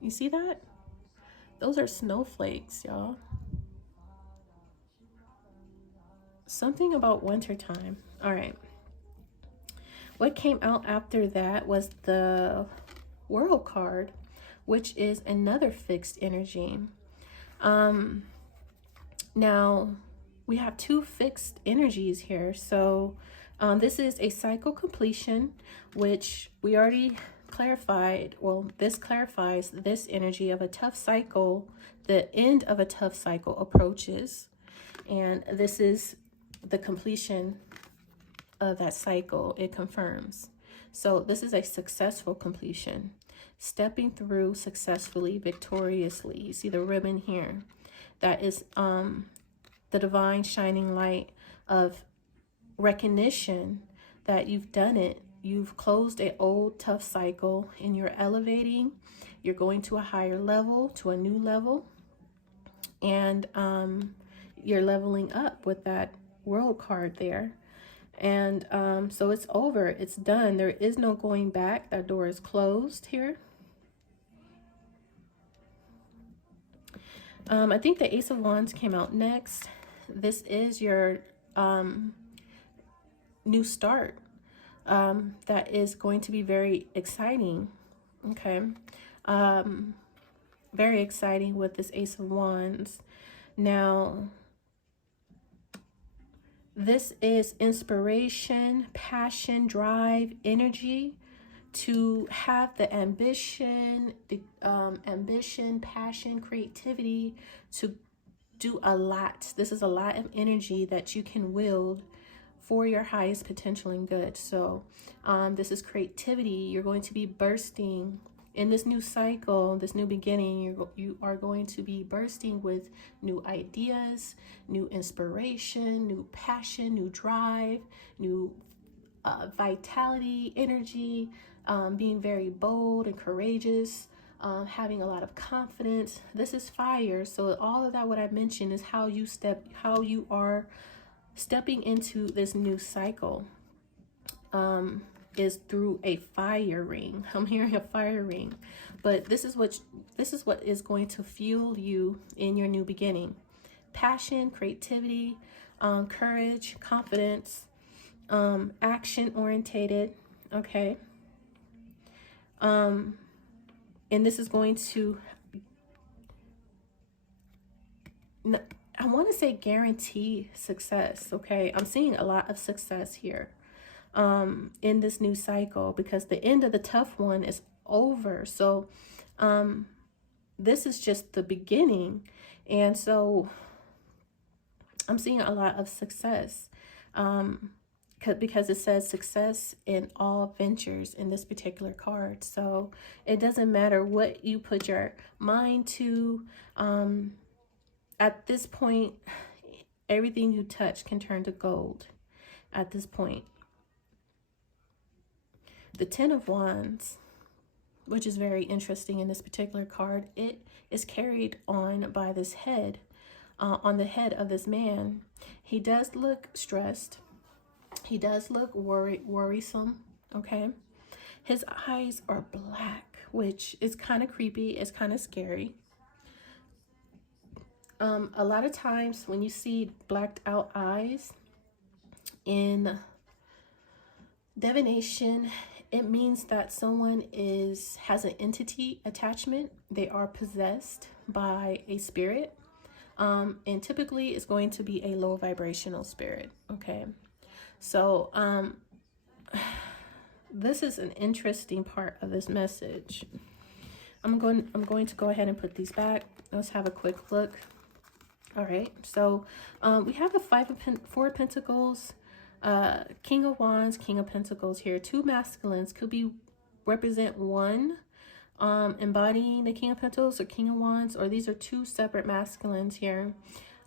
You see that? Those are snowflakes, y'all. Something about wintertime. All right. What came out after that was the World card, which is another fixed energy. Now, we have two fixed energies here. So this is a cycle completion, which we already clarified. Well, this clarifies this energy of a tough cycle. The end of a tough cycle approaches. And this is the completion of that cycle. It confirms. So this is a successful completion. Stepping through successfully, victoriously. You see the ribbon here. That is the divine shining light of recognition that you've done it. You've closed an old tough cycle and you're elevating. You're going to a higher level, to a new level. And you're leveling up with that World card there. And so it's over. It's done. There is no going back. That door is closed here. I think the Ace of Wands came out next. This is your new start. That is going to be very exciting. Okay. Very exciting with this Ace of Wands. Now, this is inspiration, passion, drive, energy to have the ambition, passion, creativity to do a lot. This is a lot of energy that you can wield for your highest potential and good. So this is creativity. You're going to be bursting in this new cycle, this new beginning. You are going to be bursting with new ideas, new inspiration, new passion, new drive, new vitality, energy, being very bold and courageous, having a lot of confidence. This is fire. So all of that, what I mentioned, is how you are stepping into this new cycle. Is through a fire ring. I'm hearing a fire ring, but this is what is going to fuel you in your new beginning. Passion, creativity, courage, confidence, action orientated. Okay. And this is going to, I want to say, guarantee success. Okay. I'm seeing a lot of success here in this new cycle, because the end of the tough one is over. So this is just the beginning. And so I'm seeing a lot of success because it says success in all ventures in this particular card. So it doesn't matter what you put your mind to. At this point, everything you touch can turn to gold at this point. The Ten of Wands. which is very interesting in this particular card. It is carried on by this head, on the head of this man. He does look stressed. He does look worrisome, okay? His eyes are black, which is kind of creepy. It's kind of scary. A lot of times when you see blacked out eyes in divination, it means that someone has an entity attachment. They are possessed by a spirit. And typically it's going to be a low vibrational spirit. Okay. So, this is an interesting part of this message. I'm going to go ahead and put these back. Let's have a quick look. All right. So, we have the Four of Pentacles, King of Wands, King of Pentacles here. Two masculines could represent one embodying the King of Pentacles or King of Wands, or these are two separate masculines here.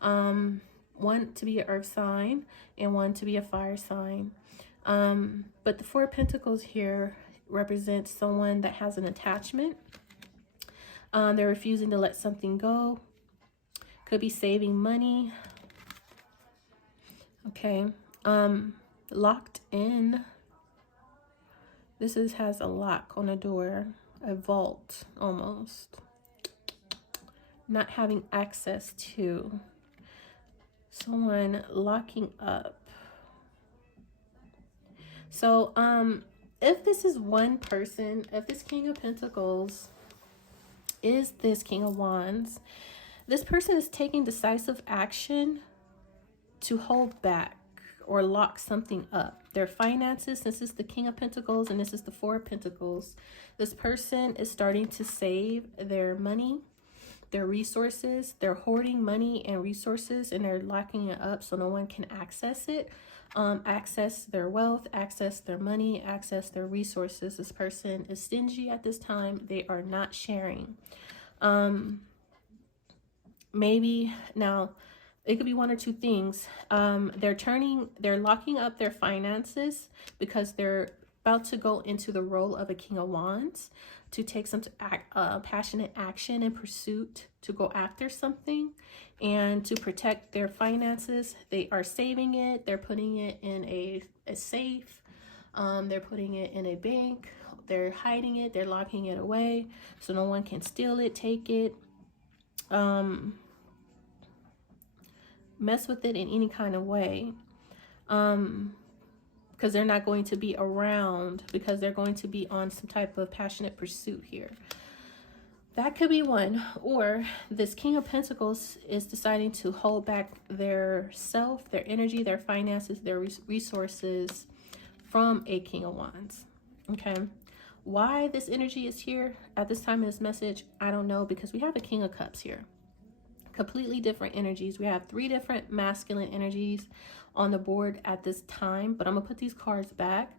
One to be an earth sign and one to be a fire sign. But the Four of Pentacles here represents someone that has an attachment. They're refusing to let something go. Could be saving money. Okay. Locked in. This has a lock on a door, a vault almost. Not having access to. Someone locking up. So, if this is one person, if this King of Pentacles is this King of Wands, this person is taking decisive action to hold back or lock something up. Their finances, this is the King of Pentacles and this is the Four of Pentacles. This person is starting to save their money, their resources. They're hoarding money and resources and they're locking it up so no one can access it. Access their wealth, access their money, access their resources. This person is stingy at this time. They are not sharing. Maybe now it could be one or two things. They're locking up their finances because they're about to go into the role of a King of Wands to take some passionate action and pursuit to go after something and to protect their finances. They are saving it. They're putting it in a safe. They're putting it in a bank. They're hiding it. They're locking it away so no one can steal it, take it, mess with it in any kind of way. Because they're not going to be around, because they're going to be on some type of passionate pursuit here. That could be one. Or this King of Pentacles is deciding to hold back their self, their energy, their finances, their resources from a King of Wands. Okay. Why this energy is here at this time in this message, I don't know, because we have a King of Cups here. Completely different energies. We have three different masculine energies on the board at this time, but I'm gonna put these cards back.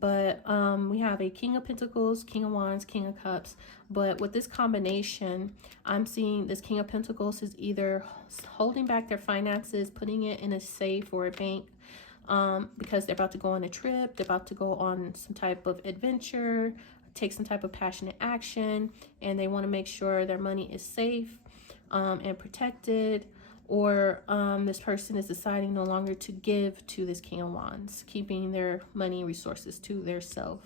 But we have a King of Pentacles, King of Wands, King of Cups. But with this combination, I'm seeing this King of Pentacles is either holding back their finances, putting it in a safe or a bank, because they're about to go on a trip, they're about to go on some type of adventure, take some type of passionate action, and they want to make sure their money is safe and protected. Or this person is deciding no longer to give to this King of Wands, keeping their money resources to their self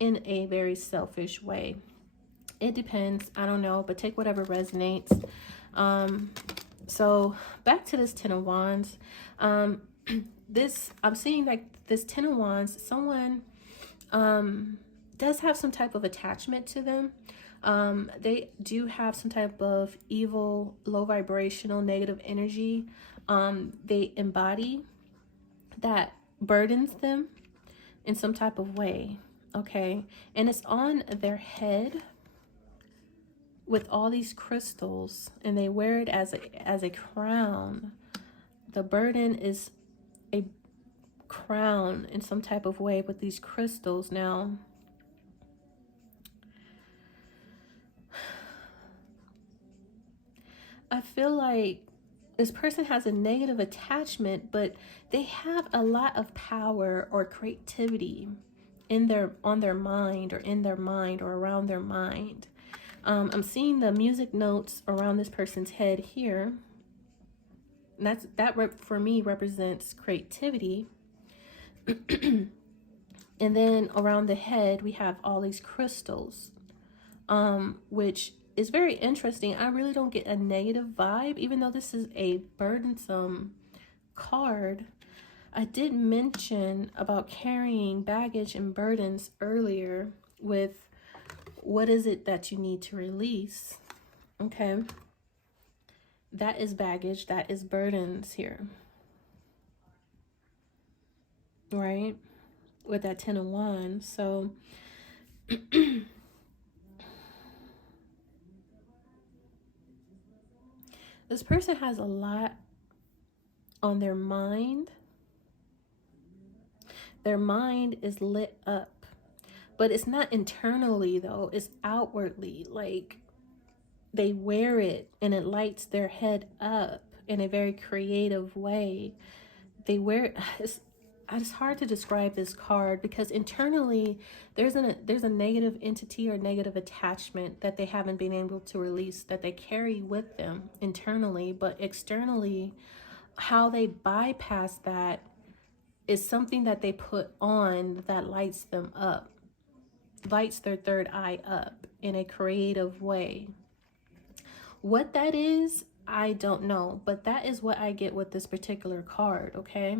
in a very selfish way. It depends. I don't know, but take whatever resonates. So back to this Ten of Wands. I'm seeing like this Ten of Wands, someone does have some type of attachment to them. They do have some type of evil, low vibrational, negative energy they embody that burdens them in some type of way. Okay, and it's on their head with all these crystals, and they wear it as a crown. The burden is a crown in some type of way with these crystals. Now, I feel like this person has a negative attachment, but they have a lot of power or creativity on their mind, or in their mind, or around their mind. I'm seeing the music notes around this person's head here. And for me represents creativity. And then around the head we have all these crystals, which is very interesting. I really don't get a negative vibe, even though this is a burdensome card. I did mention about carrying baggage and burdens earlier with what is it that you need to release. Okay, that is baggage, that is burdens here, right, with that 10 of Wands. So this person has a lot on their mind. Their mind is lit up, but it's not internally though, it's outwardly. Like, they wear it and it lights their head up in a very creative way. They wear it. It's hard to describe this card because internally there's a negative entity or negative attachment that they haven't been able to release, that they carry with them internally. But externally, how they bypass that is something that they put on that lights them up, lights their third eye up in a creative way. What that is, I don't know, but that is what I get with this particular card. Okay,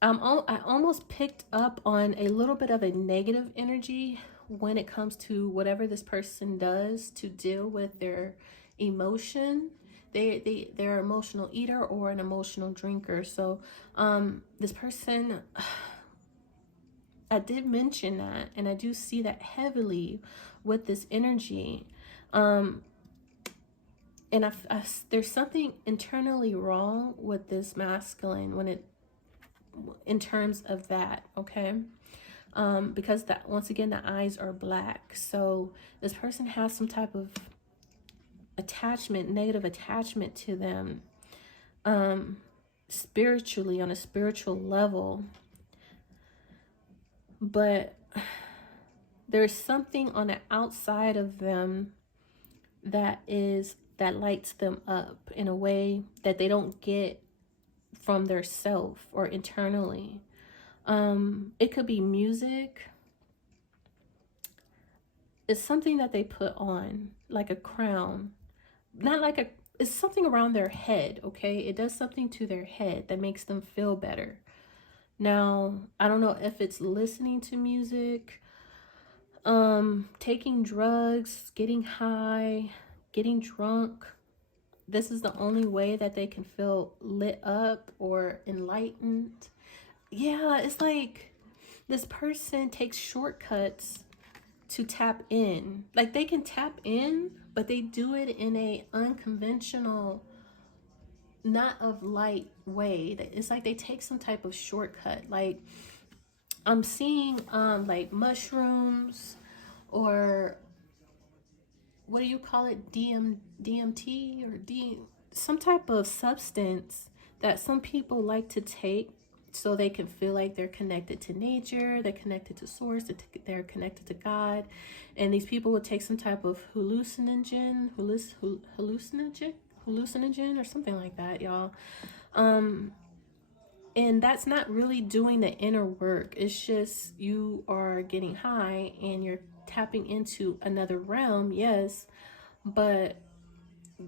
I almost picked up on a little bit of a negative energy when it comes to whatever this person does to deal with their emotion. They're an emotional eater or an emotional drinker. So this person, I did mention that, and I do see that heavily with this energy. And there's something internally wrong with this masculine when it, in terms of that. Okay, because that, once again, the eyes are black. So this person has some type of attachment, negative attachment to them, spiritually, on a spiritual level. But there's something on the outside of them that lights them up in a way that they don't get from their self or internally. It could be music. It's something that they put on, like a crown. Not like a, it's something around their head. Okay, it does something to their head that makes them feel better. Now, I don't know if it's listening to music, taking drugs, getting high, getting drunk. This is the only way that they can feel lit up or enlightened. Yeah, it's like this person takes shortcuts to tap in. Like, they can tap in, but they do it in a unconventional, not of light way. It's like they take some type of shortcut. Like, I'm seeing like mushrooms, or what do you call it, DMT or some type of substance that some people like to take so they can feel like they're connected to nature, they're connected to source, they're connected to God. And these people would take some type of hallucinogen or something like that, y'all. And that's not really doing the inner work. It's just you are getting high and you're tapping into another realm, yes, but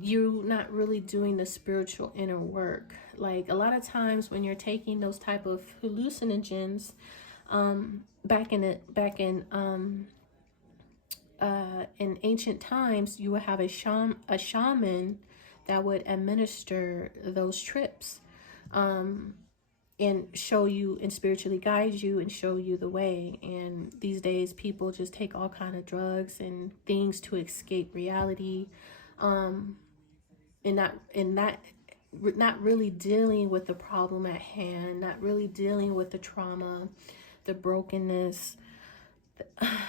you're not really doing the spiritual inner work. Like, a lot of times when you're taking those type of hallucinogens, back in ancient times, you would have a shaman that would administer those trips, and show you and spiritually guide you and show you the way. And these days people just take all kind of drugs and things to escape reality, and not really dealing with the problem at hand, not really dealing with the trauma, the brokenness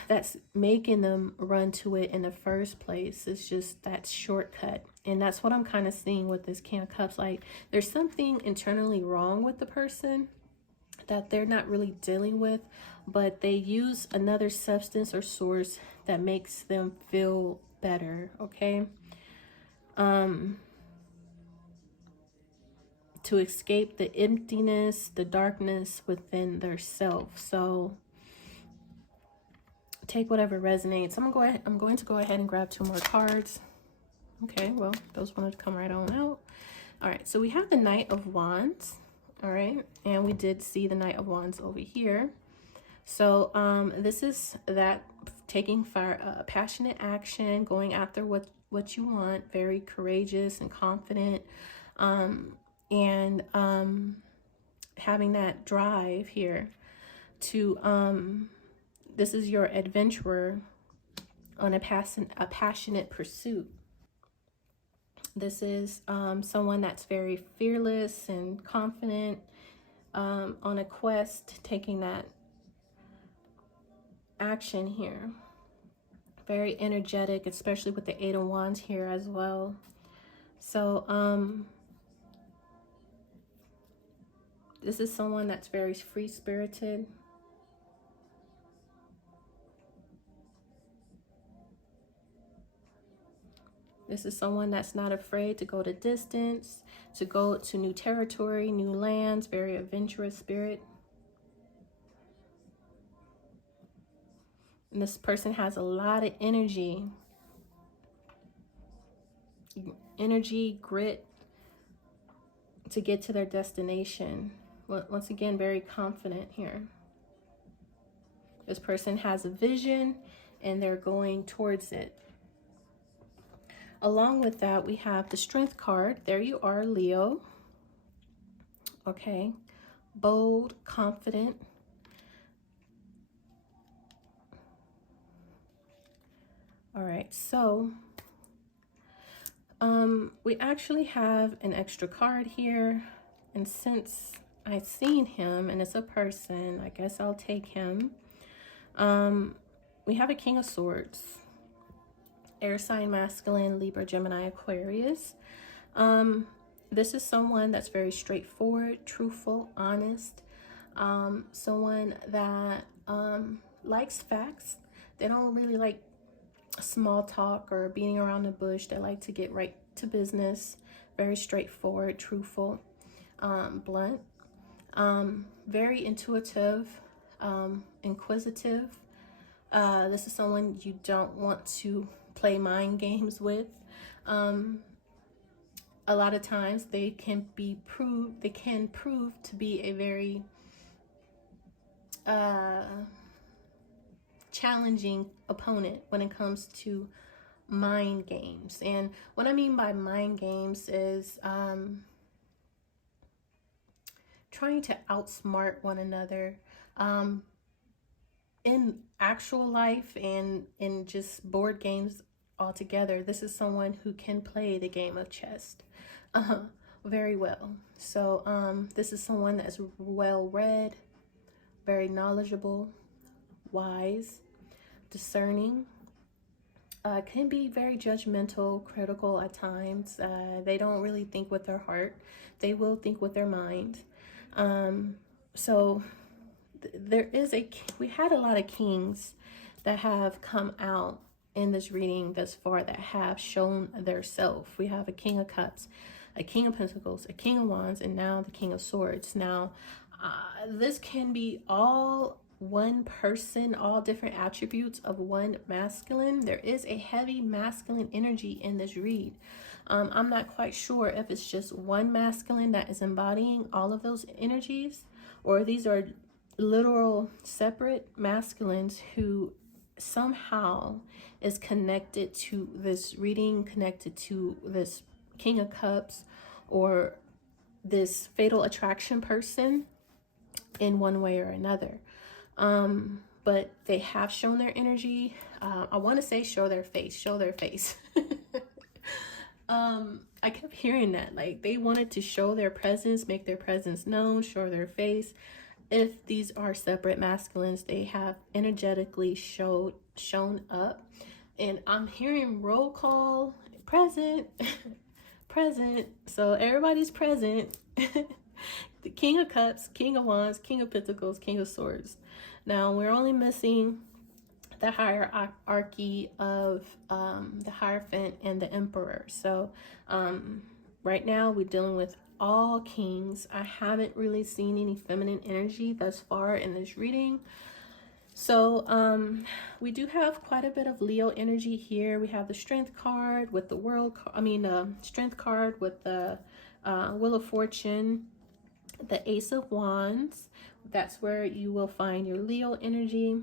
that's making them run to it in the first place. It's just that shortcut. And that's what I'm kind of seeing with this King of Cups. Like, there's something internally wrong with the person that they're not really dealing with, but they use another substance or source that makes them feel better, okay? To escape the emptiness, the darkness within their self. So take whatever resonates. I'm going to go ahead and grab 2 more cards. Okay, well, those wanted to come right on out. All right, so we have the Knight of Wands. All right, and we did see the Knight of Wands over here. So this is that taking fire, passionate action, going after what you want, very courageous and confident, and having that drive here to this is your adventurer on a passionate pursuit. This is someone that's very fearless and confident, on a quest, taking that action here. Very energetic, especially with the 8 of Wands here as well. So this is someone that's very free-spirited. This is someone that's not afraid to go the distance, to go to new territory, new lands, very adventurous spirit. And this person has a lot of energy, grit to get to their destination. Once again, very confident here. This person has a vision and they're going towards it. Along with that, we have the Strength card. There you are, Leo. Okay. Bold, confident. All right, so we actually have an extra card here. And since I've seen him and it's a person, I guess I'll take him. We have a King of Swords. Air sign, masculine, Libra, Gemini, Aquarius. This is someone that's very straightforward, truthful, honest. Someone that likes facts. They don't really like small talk or beating around the bush. They like to get right to business. Very straightforward, truthful, blunt. Very intuitive, inquisitive. This is someone you don't want to play mind games with. A lot of times they can prove to be a very challenging opponent when it comes to mind games. And what I mean by mind games is trying to outsmart one another in actual life and in just board games altogether. This is someone who can play the game of chess very well. So this is someone that's well read, very knowledgeable, wise, discerning, can be very judgmental, critical at times. They don't really think with their heart. They will think with their mind. So there is we had a lot of kings that have come out in this reading thus far that have shown their self. We have a King of Cups, a King of Pentacles, a King of Wands, and now the King of Swords. Now, this can be all one person, all different attributes of one masculine. There is a heavy masculine energy in this read. I'm not quite sure if it's just one masculine that is embodying all of those energies, or these are literal separate masculines who somehow is connected to this reading, connected to this King of Cups or this fatal attraction person in one way or another. But they have shown their energy. I want to say show their face. I kept hearing that, like they wanted to show their presence, make their presence known, show their face. If these are separate masculines, they have energetically shown up. And I'm hearing roll call, present, present. So everybody's present. the King of Cups, King of Wands, King of Pentacles, King of Swords. Now we're only missing the hierarchy of the Hierophant and the Emperor. So right now we're dealing with all kings. I haven't really seen any feminine energy thus far in this reading. So we do have quite a bit of Leo energy here. We have the Strength card with the Strength card with the Wheel of Fortune, the Ace of Wands. That's where you will find your Leo energy.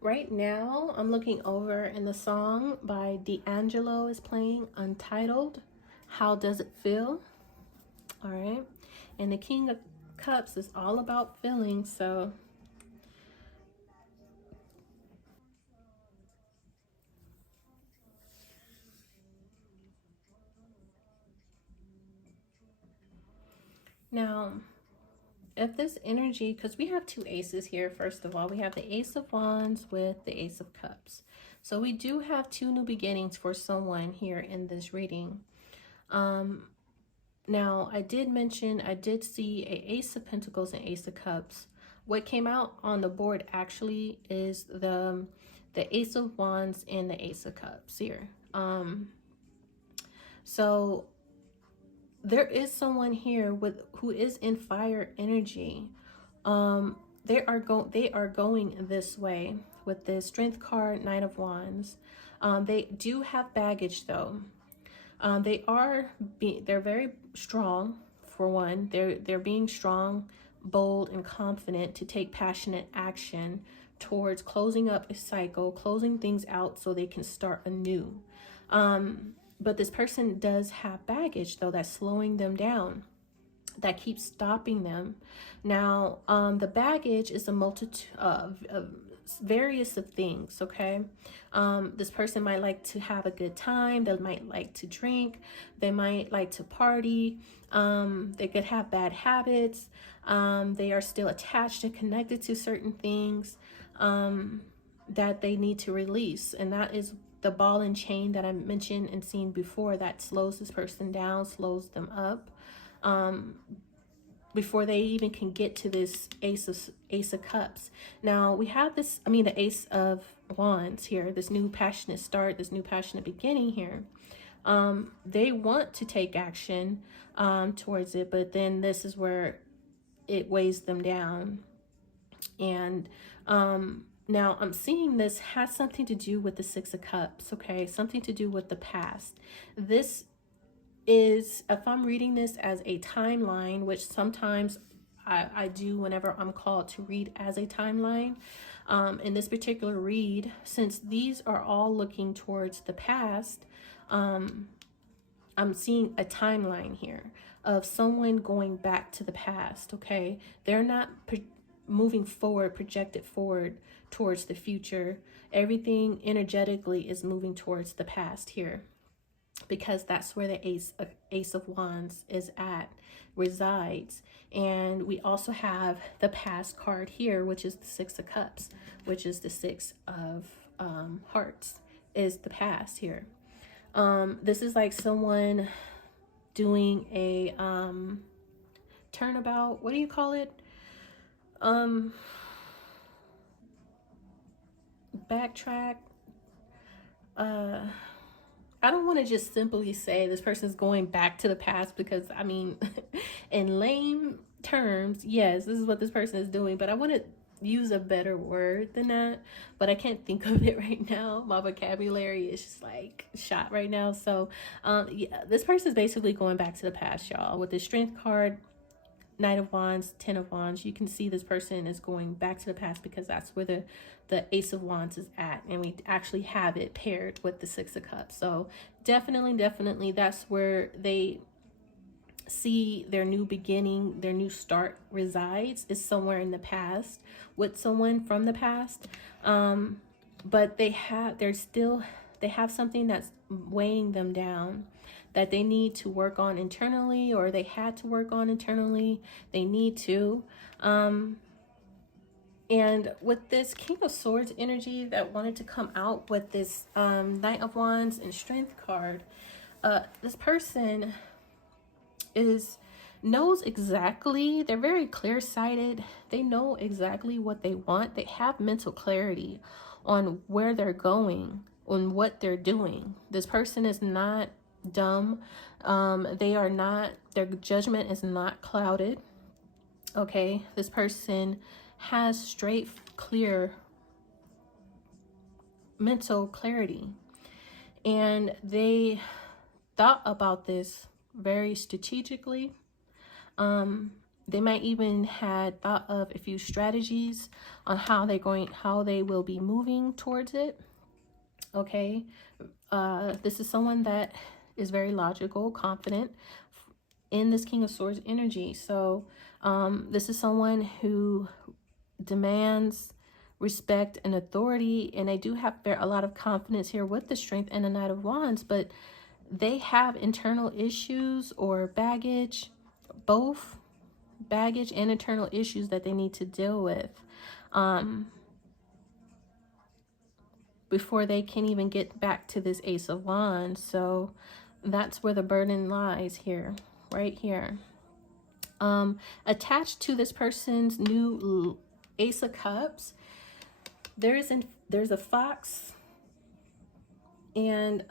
Right now, I'm looking over and the song by D'Angelo is playing, Untitled. How does it feel? All right. And the King of Cups is all about feelings. So now, if this energy, because we have two aces here, first of all, we have the Ace of Wands with the Ace of Cups. So we do have two new beginnings for someone here in this reading. Now, I did see a Ace of Pentacles and Ace of Cups. What came out on the board actually is the Ace of Wands and the Ace of Cups here. So there is someone here who is in fire energy. They are going this way with the Strength card, Knight of Wands. They do have baggage though. They're very strong. For one, they're being strong, bold, and confident to take passionate action towards closing up a cycle, closing things out so they can start anew. But this person does have baggage though that's slowing them down, that keeps stopping them. Now, the baggage is a multitude of various of things, okay? This person might like to have a good time. They might like to drink. They might like to party. They could have bad habits. They are still attached and connected to certain things that they need to release. And that is the ball and chain that I mentioned and seen before, that slows this person down, slows them up. Before they even can get to this Ace of Cups. Now we have this, the Ace of Wands here, this new passionate start, this new passionate beginning here. They want to take action towards it, but then this is where it weighs them down. And now I'm seeing this has something to do with the Six of Cups, okay? Something to do with the past. This is, if I'm reading this as a timeline, which sometimes I do whenever I'm called to read as a timeline, in this particular read, since these are all looking towards the past, I'm seeing a timeline here of someone going back to the past, okay? They're not moving forward, projected forward towards the future. Everything energetically is moving towards the past here, because that's where the Ace of Wands is at, resides. And we also have the past card here, which is the Six of Cups, which is the Six of Hearts, is the past here. This is like someone doing a turnabout. What do you call it? Backtrack. I don't want to just simply say this person's going back to the past, because in lame terms, yes, this is what this person is doing, but I want to use a better word than that, but I can't think of it right now. My vocabulary is just like shot right now. So yeah, this person is basically going back to the past, y'all. With the Strength card, Knight of Wands, Ten of Wands, you can see this person is going back to the past, because that's where the Ace of Wands is at, and we actually have it paired with the Six of Cups. So definitely that's where they see their new beginning, their new start resides, is somewhere in the past with someone from the past. But they have something that's weighing them down, that they need to work on internally, or they had to work on internally. They need to. And with this King of Swords energy that wanted to come out with this Knight of Wands and Strength card, this person is knows exactly, they're very clear-sighted. They know exactly what they want. They have mental clarity on where they're going, on what they're doing. This person is not dumb. They are not, their judgment is not clouded. Okay, this person has straight, clear mental clarity, and they thought about this very strategically. They might even had thought of a few strategies on how they will be moving towards it. Okay, this is someone that is very logical, confident in this King of Swords energy. So this is someone who demands respect and authority, and they do have a lot of confidence here with the Strength and the Knight of Wands, but they have internal issues or baggage, both baggage and internal issues that they need to deal with before they can even get back to this Ace of Wands. So that's where the burden lies here, right here. Attached to this person's new Ace of Cups, there's a fox and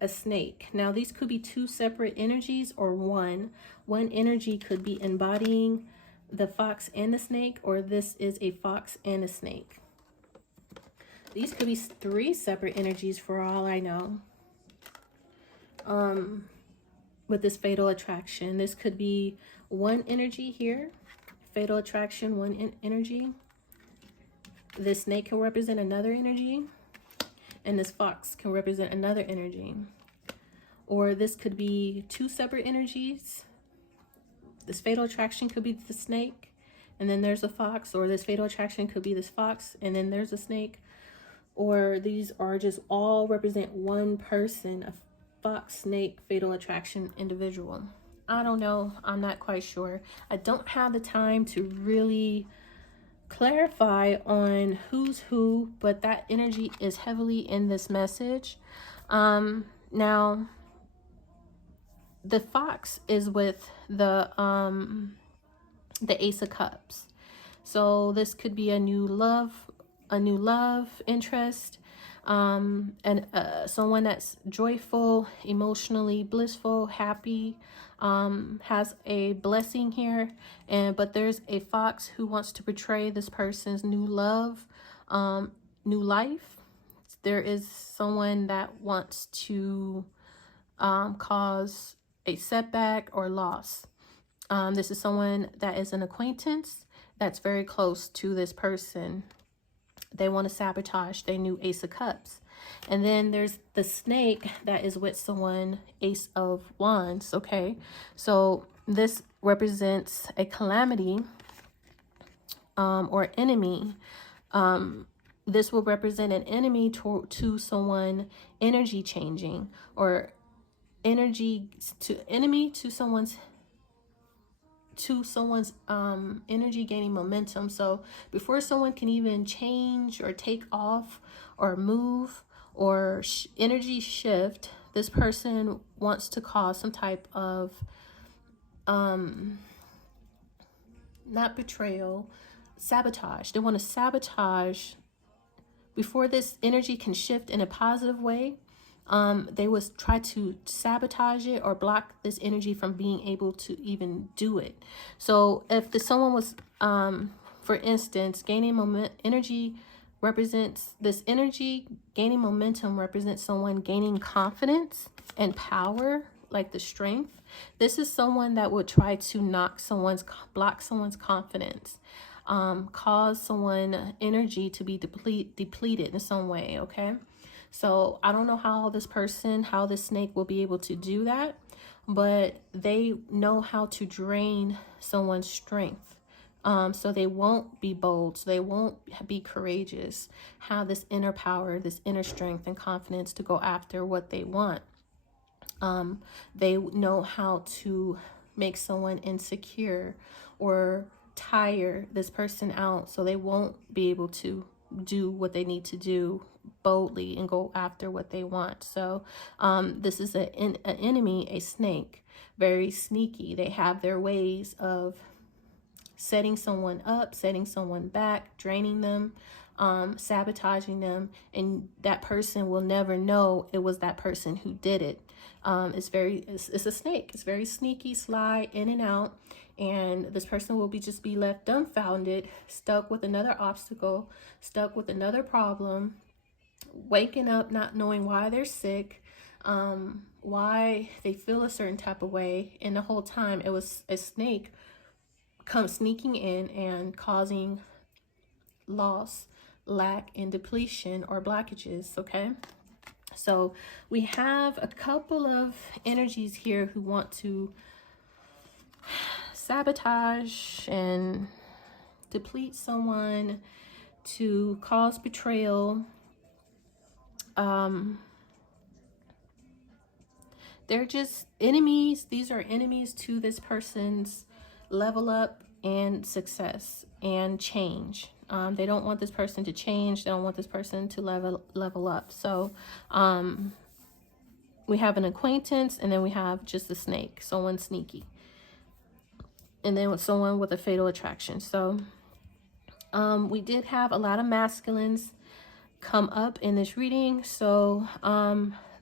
a snake. Now these could be two separate energies or one energy could be embodying the fox and the snake, or this is a fox and a snake. These could be three separate energies for all I know. With this fatal attraction, this could be one energy here, fatal attraction, one energy. This snake can represent another energy, and this fox can represent another energy. Or this could be two separate energies. This fatal attraction could be the snake, and then there's a fox, or this fatal attraction could be this fox, and then there's a snake. Or these are just all represent one person, a fox, snake, fatal attraction individual. I don't know. I'm not quite sure. I don't have the time to really clarify on who's who, but that energy is heavily in this message. Now the fox is with the Ace of Cups. So this could be a new love interest, and someone that's joyful, emotionally blissful, happy, has a blessing here, but there's a fox who wants to portray this person's new love, new life. There is someone that wants to cause a setback or loss. This is someone that is an acquaintance that's very close to this person. They want to sabotage their new Ace of Cups. And then there's the snake that is with someone, Ace of Wands. Okay, so this represents a calamity or enemy. This will represent an enemy to someone energy changing, or enemy to someone's energy gaining momentum. So before someone can even change or take off or move or energy shift, this person wants to cause some type of not betrayal, sabotage. They want to sabotage before this energy can shift in a positive way. They would try to sabotage it or block this energy from being able to even do it. So if someone was, for instance, gaining energy represents this energy, gaining momentum represents someone gaining confidence and power, like the strength. This is someone that would try to block someone's confidence, cause someone energy to be depleted in some way. Okay. So I don't know how this snake will be able to do that, but they know how to drain someone's strength. So they won't be bold, so they won't be courageous, have this inner power, this inner strength and confidence to go after what they want. They know how to make someone insecure or tire this person out, so they won't be able to do what they need to do boldly and go after what they want. So this is an enemy, a snake, very sneaky. They have their ways of setting someone up, setting someone back, draining them, sabotaging them, and that person will never know it was that person who did it. It's a snake. It's very sneaky, sly, in and out, and this person will just be left dumbfounded, stuck with another obstacle, stuck with another problem, waking up not knowing why they're sick, why they feel a certain type of way, and the whole time it was a snake come sneaking in and causing loss, lack, and depletion or blockages. Okay, so we have a couple of energies here who want to sabotage and deplete someone, to cause betrayal. They're just enemies. These are enemies to this person's level up and success and change. They don't want this person to change. They don't want this person to level up. So we have an acquaintance, and then we have just a snake, someone sneaky, and then with someone with a fatal attraction. So we did have a lot of masculines come up in this reading. So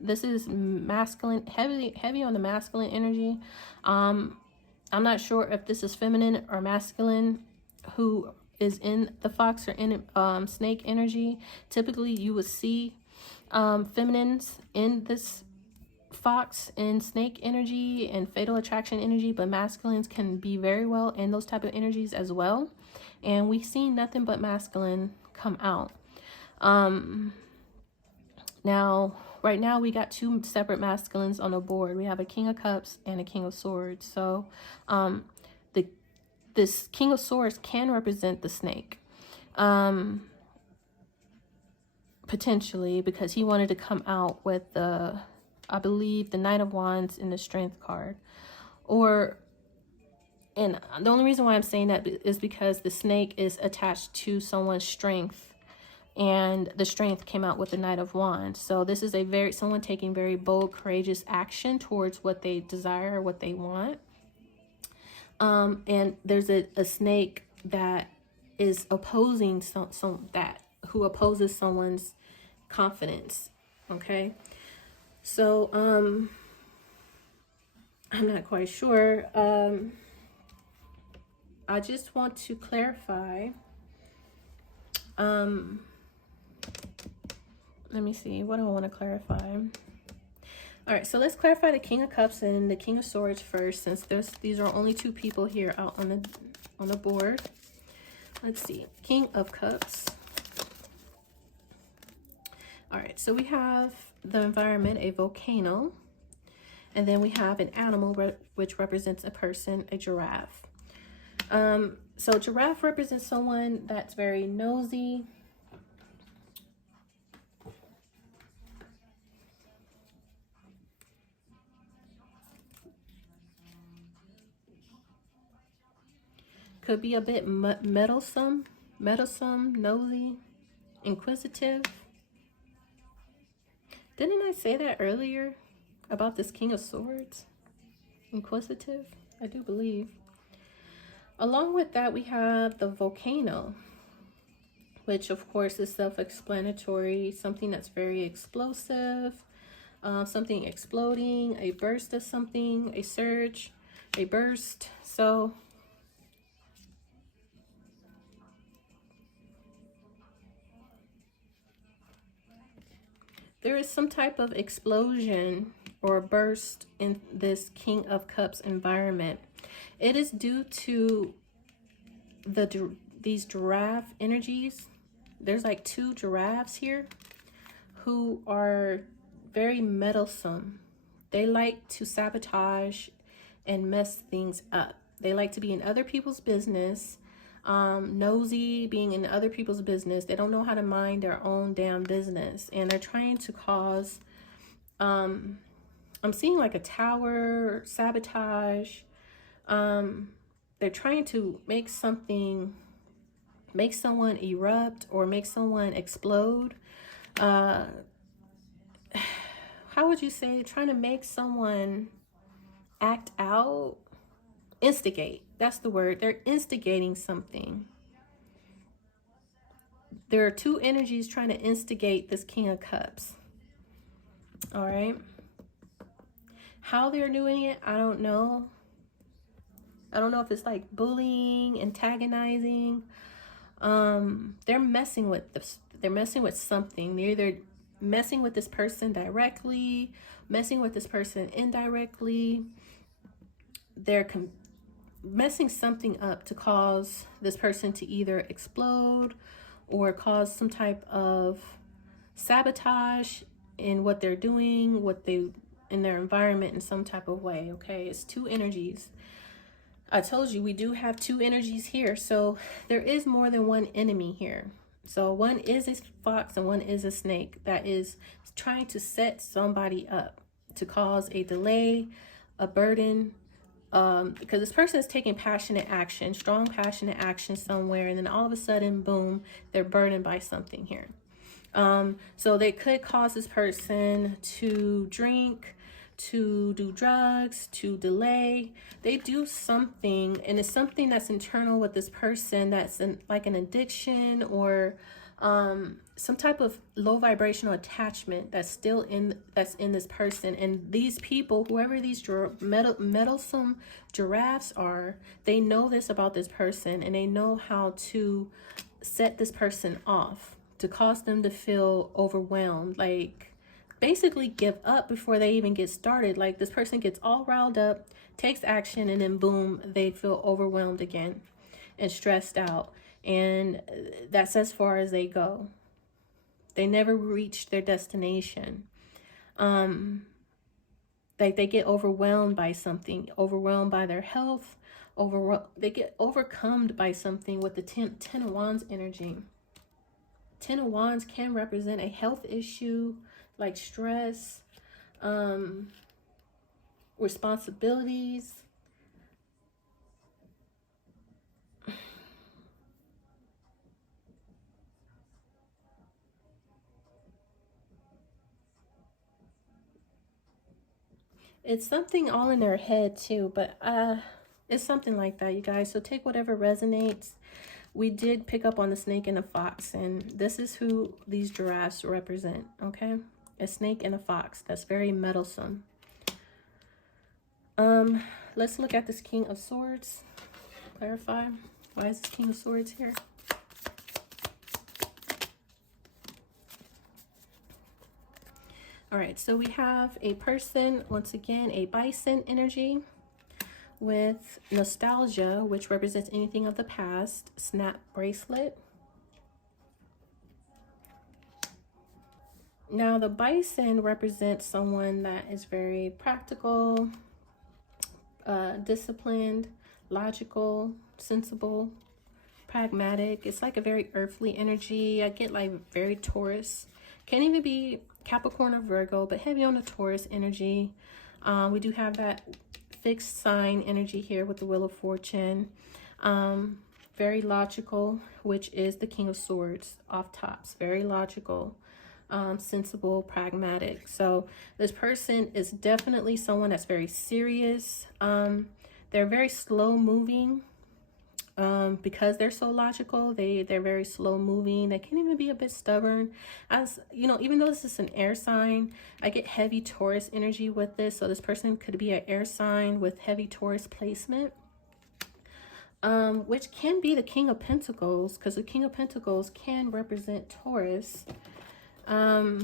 this is masculine, heavy on the masculine energy. I'm not sure if this is feminine or masculine who is in the fox or in snake energy. Typically you would see feminines in this fox and snake energy and fatal attraction energy, but masculines can be very well in those type of energies as well. And we've seen nothing but masculine come out. Now, right now we got two separate masculines on the board. We have a King of Cups and a King of Swords. So this King of Swords can represent the snake, potentially, because he wanted to come out with the, I believe, the Knight of Wands and the Strength card. And the only reason why I'm saying that is because the snake is attached to someone's strength, and the strength came out with the Knight of Wands. So this is someone taking very bold, courageous action towards what they desire, what they want. And there's a snake that is opposing who opposes someone's confidence. Okay, so I'm not quite sure. I just want to clarify. Let me see, what do I want to clarify? All right, so let's clarify the King of Cups and the King of Swords first, since these are only two people here out on the board. Let's see, King of Cups. All right, so we have the environment, a volcano, and then we have an animal which represents a person, a giraffe. So giraffe represents someone that's very nosy, could be a bit meddlesome, nosy, inquisitive. Didn't I say that earlier about this King of Swords? Inquisitive, I do believe. Along with that, we have the volcano, which of course is self-explanatory, something that's very explosive, something exploding, a burst of something, a surge, a burst. So there is some type of explosion or burst in this King of Cups environment. It is due to these giraffe energies. There's like two giraffes here who are very meddlesome. They like to sabotage and mess things up. They like to be in other people's business, nosy, being in other people's business. They don't know how to mind their own damn business, and they're trying to cause I'm seeing like a tower, sabotage. They're trying to make make someone erupt or make someone explode. How would you say, trying to make someone act out? Instigate, that's the word. They're instigating something. There are two energies trying to instigate this King of Cups. All right. How they're doing it, I don't know. I don't know if it's like bullying, antagonizing. They're messing with this. They're messing with something. They're either messing with this person directly, messing with this person indirectly. They're messing something up to cause this person to either explode or cause some type of sabotage in what they're doing, in their environment in some type of way. Okay, it's two energies. I told you we do have two energies here, so there is more than one enemy here. So one is a fox and one is a snake that is trying to set somebody up to cause a delay, a burden, because this person is taking passionate action, strong passionate action somewhere, and then all of a sudden, boom, they're burdened by something here. So they could cause this person to drink, to do drugs, to delay. They do something, and it's something that's internal with this person, that's like an addiction or some type of low vibrational attachment that's still in this person. And these people, whoever these meddlesome giraffes are, they know this about this person, and they know how to set this person off to cause them to feel overwhelmed, like basically give up before they even get started. Like this person gets all riled up, takes action, and then boom, they feel overwhelmed again and stressed out. And that's as far as they go. They never reach their destination. Like they get overwhelmed by something, overwhelmed by their health, they get overcome by something with the 10 of Wands energy. 10 of Wands can represent a health issue, like stress, responsibilities. It's something all in their head too, but it's something like that, you guys. So take whatever resonates. We did pick up on the snake and the fox, and this is who these giraffes represent, okay? A snake and a fox. That's very meddlesome. Let's look at this King of Swords. Clarify. Why is this King of Swords here? All right, so we have a person, once again, a bison energy with nostalgia, which represents anything of the past. Snap bracelet. Now, the bison represents someone that is very practical, disciplined, logical, sensible, pragmatic. It's like a very earthly energy. I get like very Taurus. Can't even be Capricorn or Virgo, but heavy on the Taurus energy. We do have that fixed sign energy here with the Wheel of Fortune. Very logical, which is the King of Swords off tops. Very logical, sensible, pragmatic. So this person is definitely someone that's very serious. They're very slow moving. Because they're so logical, they're very slow moving. They can even be a bit stubborn. As you know, even though this is an air sign, I get heavy Taurus energy with this. So this person could be an air sign with heavy Taurus placement, which can be the King of Pentacles, because the King of Pentacles can represent Taurus. I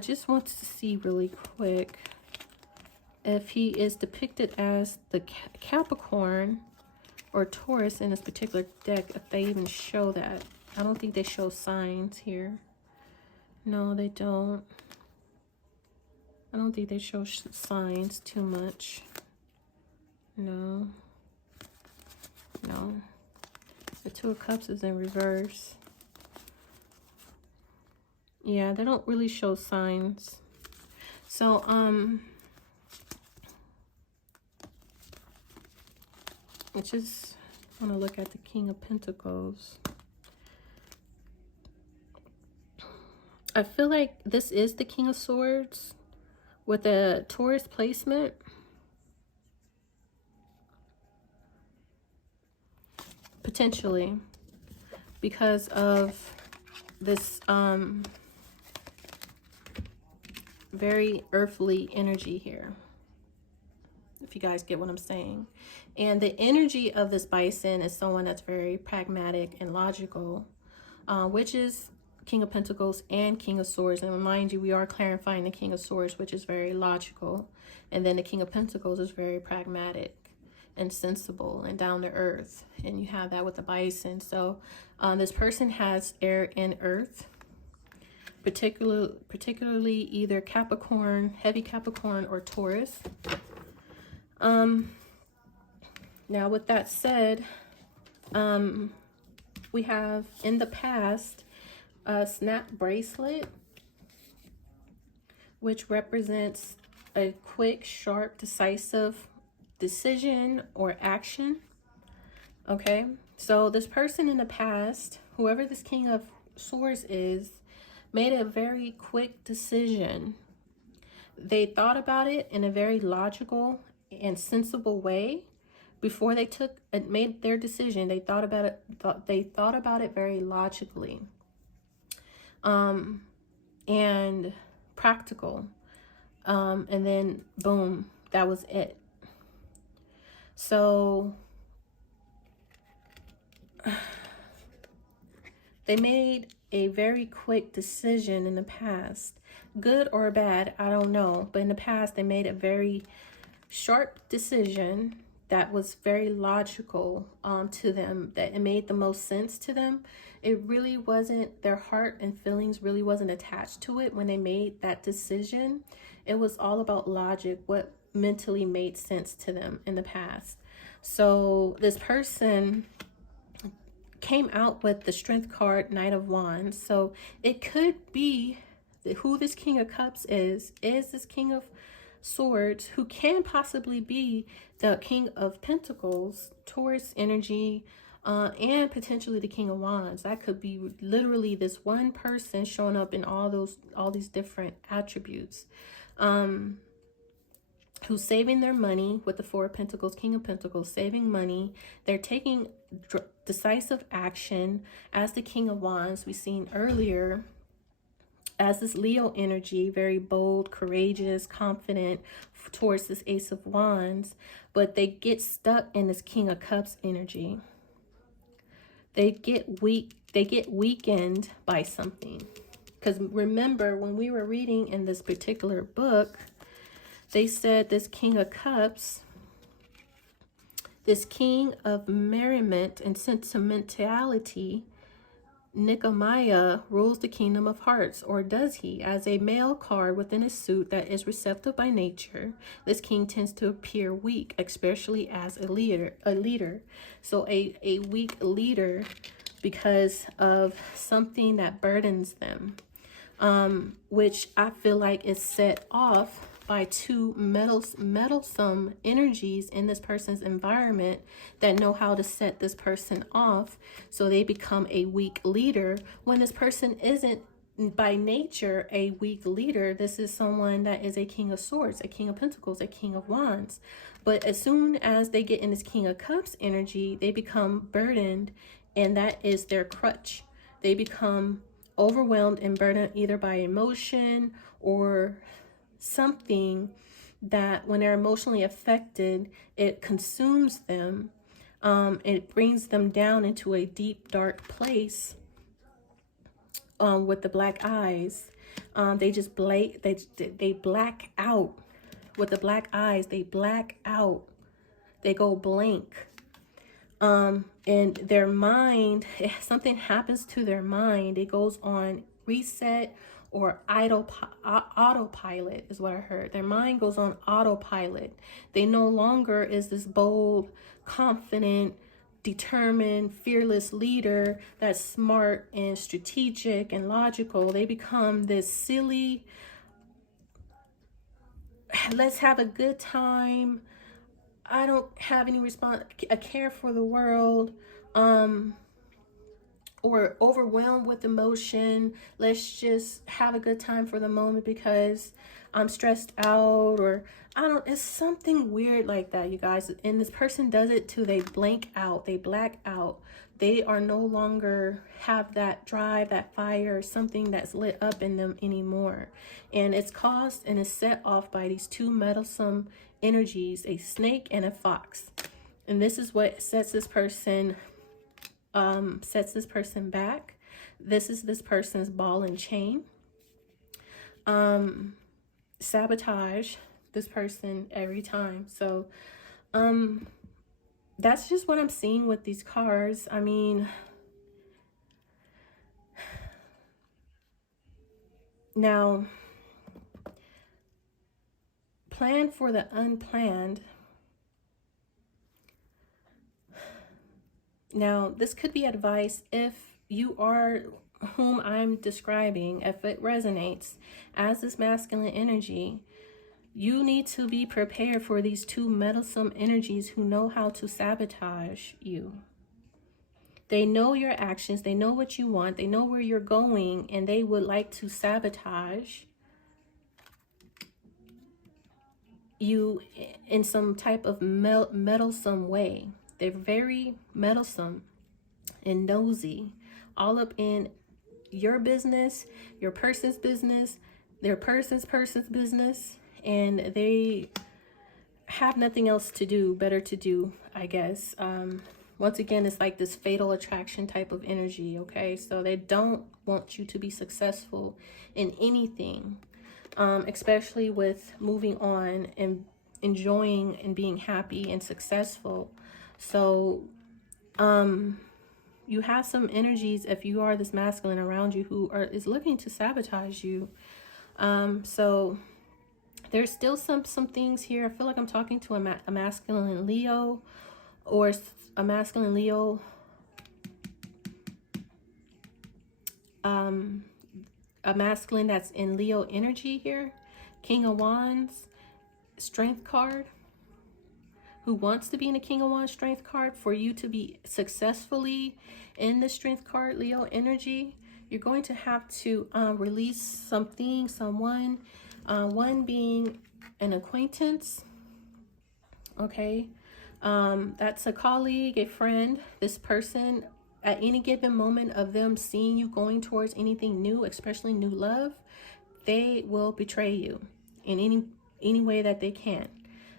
just want to see really quick if he is depicted as the Capricorn or Taurus in this particular deck, if they even show that. I don't think they show signs here. No, they don't. I don't think they show signs too much. No. No. The Two of Cups is in reverse. Yeah, they don't really show signs. So, it's just, I want to look at the King of Pentacles. I feel like this is the King of Swords with a Taurus placement. Potentially. Because of this very earthly energy here. If you guys get what I'm saying. And the energy of this bison is someone that's very pragmatic and logical, which is King of Pentacles and King of Swords. And remind you, we are clarifying the King of Swords, which is very logical. And then the King of Pentacles is very pragmatic and sensible and down to earth. And you have that with the bison. So this person has air and earth, particularly either Capricorn, heavy Capricorn, or Taurus. Now with that said, we have in the past a snap bracelet, which represents a quick, sharp, decisive decision or action. Okay, so this person in the past, whoever this King of Swords is, made a very quick decision. They thought about it in a very logical and sensible way before they made their decision. They thought about it very logically and practical, and then boom, that was it. So they made a very quick decision in the past, good or bad, I don't know, but in the past they made a very sharp decision that was very logical to them, that it made the most sense to them. It really wasn't, their heart and feelings really wasn't attached to it when they made that decision. It was all about logic, what mentally made sense to them in the past. So this person came out with the Strength card, Knight of Wands. So it could be who this King of Cups is this King of Swords, who can possibly be the King of Pentacles, Taurus energy, and potentially the King of Wands. That could be literally this one person showing up in all these different attributes, who's saving their money with the Four of Pentacles, King of Pentacles, saving money. They're taking decisive action as the King of Wands we've seen earlier, as this Leo energy, very bold, courageous, confident towards this Ace of Wands, but they get stuck in this King of Cups energy. They get weakened by something. Because remember, when we were reading in this particular book, they said this King of Cups, this King of merriment and sentimentality, Nehemiah, rules the kingdom of hearts, or does he? As a male card within a suit that is receptive by nature, this king tends to appear weak, especially as a leader. So a weak leader because of something that burdens them, which I feel like is set off by two meddlesome energies in this person's environment that know how to set this person off, so they become a weak leader when this person isn't by nature a weak leader. This is someone that is a King of Swords, a King of Pentacles, a King of Wands. But as soon as they get in this King of Cups energy, they become burdened, and that is their crutch. They become overwhelmed and burdened either by emotion or something that when they're emotionally affected, it consumes them. It brings them down into a deep, dark place with the black eyes. They just they black out. With the black eyes, they black out. They go blank. And their mind, if something happens to their mind, it goes on reset or autopilot is what I heard. Their mind goes on autopilot. They no longer is this bold, confident, determined, fearless leader that's smart and strategic and logical. They become this silly, let's have a good time, I don't have any a care for the world, or overwhelmed with emotion. Let's just have a good time for the moment because I'm stressed out, or I don't, it's something weird like that, you guys. And this person does it too. They blank out, they black out. They are no longer have that drive, that fire, something that's lit up in them anymore. And it's caused and is set off by these two meddlesome energies, a snake and a fox. And this is what sets this person back. This is this person's ball and chain. Sabotage this person every time. So that's just what I'm seeing with these cards. I mean, now plan for the unplanned. Now, this could be advice if you are whom I'm describing, if it resonates as this masculine energy. You need to be prepared for these two meddlesome energies who know how to sabotage you. They know your actions, they know what you want, they know where you're going, and they would like to sabotage you in some type of meddlesome way. They're very meddlesome and nosy, all up in your business, your person's business, their person's business, and they have nothing else to do, better to do, I guess. Once again, it's like this fatal attraction type of energy, okay? So they don't want you to be successful in anything, especially with moving on and enjoying and being happy and successful. So you have some energies, if you are this masculine around you, who is looking to sabotage you. So there's still some things here. I feel like I'm talking to a masculine Leo, or a masculine Leo, a masculine that's in Leo energy here. King of Wands, Strength card, who wants to be in a King of Wands Strength card. For you to be successfully in the Strength card, Leo energy, you're going to have to release something, someone, one being an acquaintance, okay? That's a colleague, a friend. This person, at any given moment of them seeing you going towards anything new, especially new love, they will betray you in any way that they can.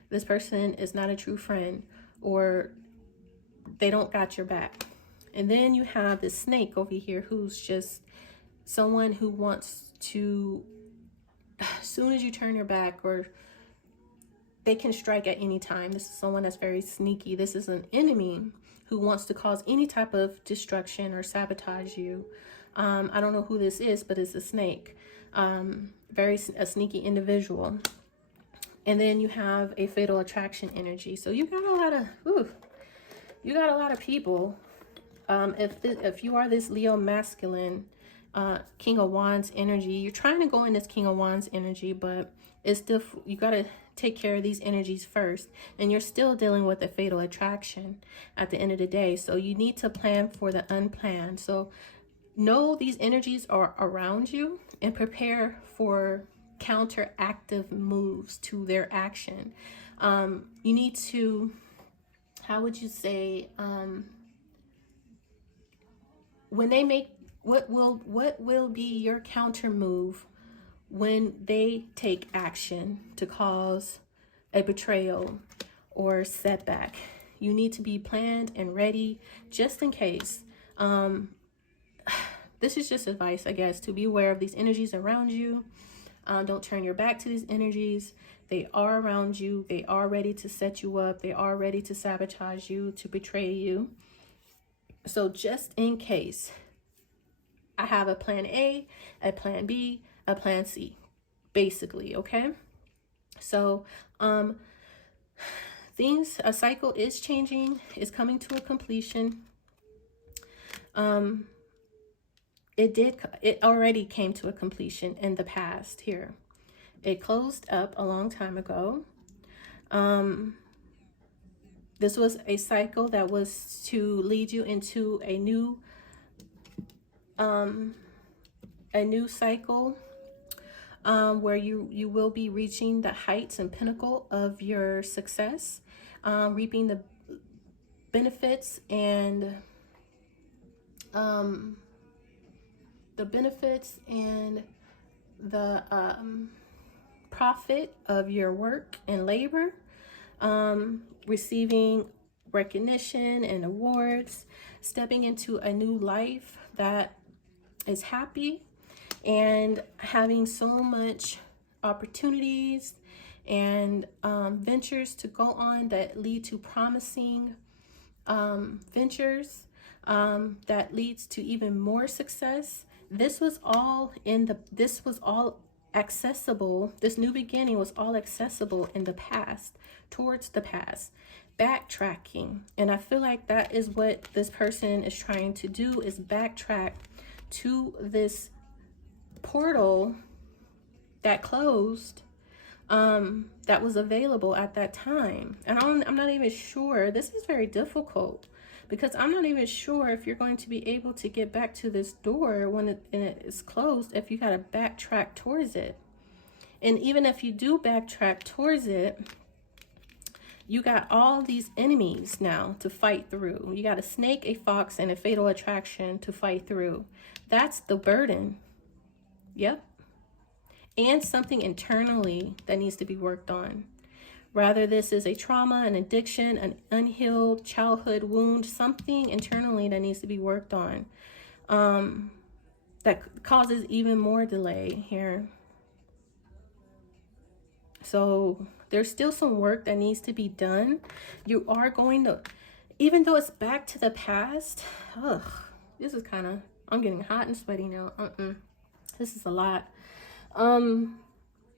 This person is not a true friend, or they don't got your back. And then you have this snake over here, who's just someone who wants to, as soon as you turn your back, or they can strike at any time. This is someone that's very sneaky. This is an enemy who wants to cause any type of destruction or sabotage you. I don't know who this is, but it's a snake. A sneaky individual. And then you have a fatal attraction energy. So you got a lot of people. If you are this Leo masculine, King of Wands energy, you're trying to go in this King of Wands energy, but it's still, you got to take care of these energies first, and you're still dealing with a fatal attraction at the end of the day. So you need to plan for the unplanned. So know these energies are around you and prepare for counteractive moves to their action. You need to, how would you say, when they make, what will be your counter move when they take action to cause a betrayal or setback? You need to be planned and ready just in case. This is just advice, I guess, to be aware of these energies around you. Don't turn your back to these energies. They are around you. They are ready to set you up. They are ready to sabotage you, to betray you. So just in case, I have a plan A, a plan B, a plan C, basically, okay? So a cycle is changing, is coming to a completion. It already came to a completion in the past here. It closed up a long time ago. This was a cycle that was to lead you into a new cycle where you will be reaching the heights and pinnacle of your success, reaping the benefits and the profit of your work and labor, receiving recognition and awards, stepping into a new life that is happy, and having so much opportunities and ventures to go on that lead to promising ventures that leads to even more success. This was all accessible. This new beginning was all accessible in the past, towards the past, backtracking. And I feel like that is what this person is trying to do, is backtrack to this portal that closed, that was available at that time. And I'm not even sure. This is very difficult because I'm not even sure if you're going to be able to get back to this door when it is closed, if you got to backtrack towards it. And even if you do backtrack towards it, you got all these enemies now to fight through. You got a snake, a fox, and a fatal attraction to fight through. That's the burden. Yep. And something internally that needs to be worked on. Rather, this is a trauma, an addiction, an unhealed childhood wound, something internally that needs to be worked on, that causes even more delay here. So there's still some work that needs to be done. You are going to, even though it's back to the past, this is kind of, I'm getting hot and sweaty now. This is a lot.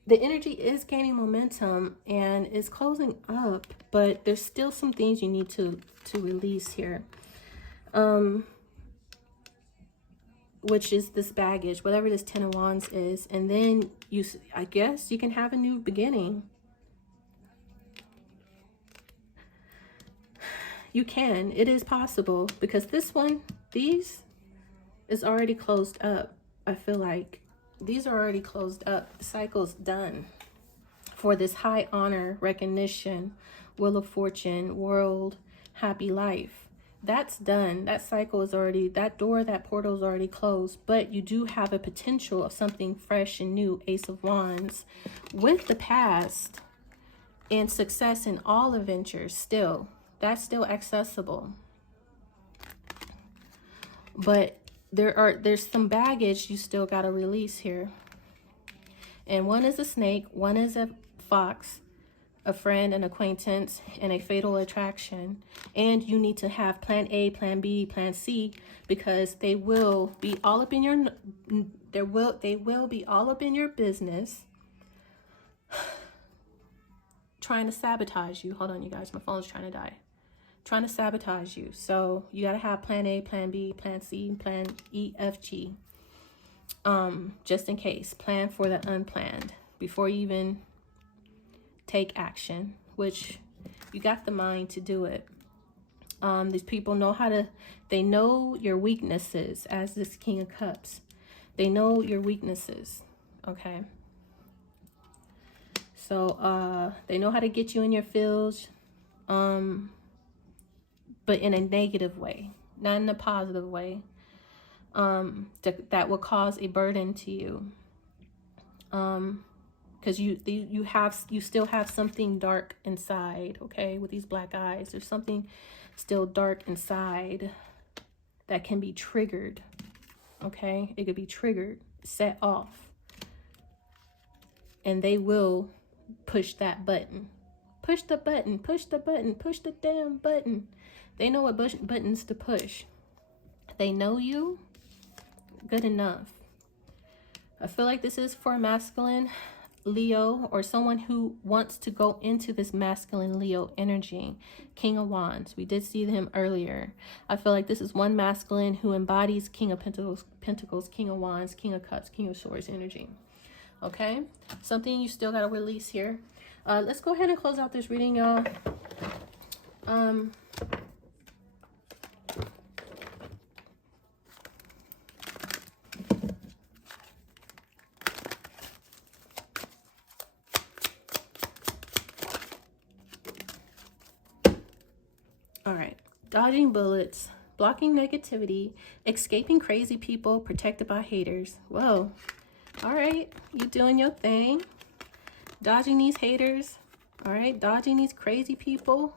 The energy is gaining momentum and is closing up, but there's still some things you need to release here. Which is this baggage, whatever this 10 of Wands is. And then I guess you can have a new beginning. You can, it is possible, because these is already closed up. I feel like these are already closed up. The cycle's done for this high honor, recognition, wheel of fortune, world, happy life. That's done. That cycle is already, that door, that portal is already closed. But you do have a potential of something fresh and new, Ace of Wands, with the past and success in all adventures still. That's still accessible. But there's some baggage you still got to release here. And one is a snake, one is a fox, a friend, an acquaintance, and a fatal attraction. And you need to have plan A, plan B, plan C, because they will be all up in your they will be all up in your business, trying to sabotage you. Hold on, you guys, my phone's trying to die. Trying to sabotage you. So you got to have plan A, plan B, plan C, plan E, F, G. Just in case. Plan for the unplanned before you even take action, which you got the mind to do it. These people know they know your weaknesses, as this King of Cups. They know your weaknesses, okay? So they know how to get you in your feels, but in a negative way, not in a positive way, that will cause a burden to you. Because you still have something dark inside, okay? With these black eyes, there's something still dark inside that can be triggered, okay? It could be triggered, set off, and they will push that button. Push the button, push the button, push the damn button. They know what buttons to push. They know you good enough. I feel like this is for a masculine Leo, or someone who wants to go into this masculine Leo energy. King of Wands. We did see him earlier. I feel like this is one masculine who embodies King of Pentacles, King of Wands, King of Cups, King of Swords energy. Okay? Something you still got to release here. Let's go ahead and close out this reading, y'all. All right, dodging bullets, blocking negativity, escaping crazy people, protected by haters. Whoa. All right, you doing your thing. Dodging these haters. All right, dodging these crazy people.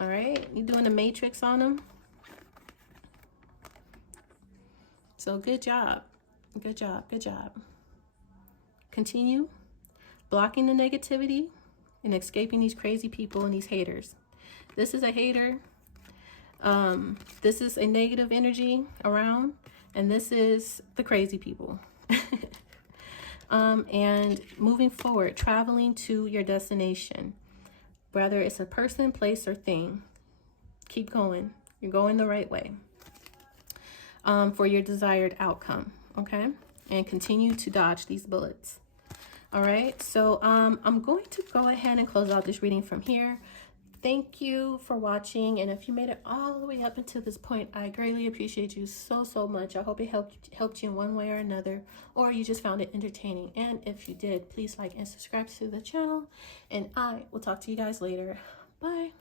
All right, you doing the matrix on them. So good job. Good job. Good job. Continue blocking the negativity and escaping these crazy people and these haters. This is a hater. This is a negative energy around, and this is the crazy people. And moving forward, traveling to your destination, whether it's a person, place, or thing. Keep going. You're going the right way for your desired outcome, okay? And continue to dodge these bullets. All right, so I'm going to go ahead and close out this reading from here. Thank you for watching, and if you made it all the way up until this point, I greatly appreciate you so much. I hope it helped you in one way or another, or you just found it entertaining. And if you did, please like and subscribe to the channel, and I will talk to you guys later. Bye.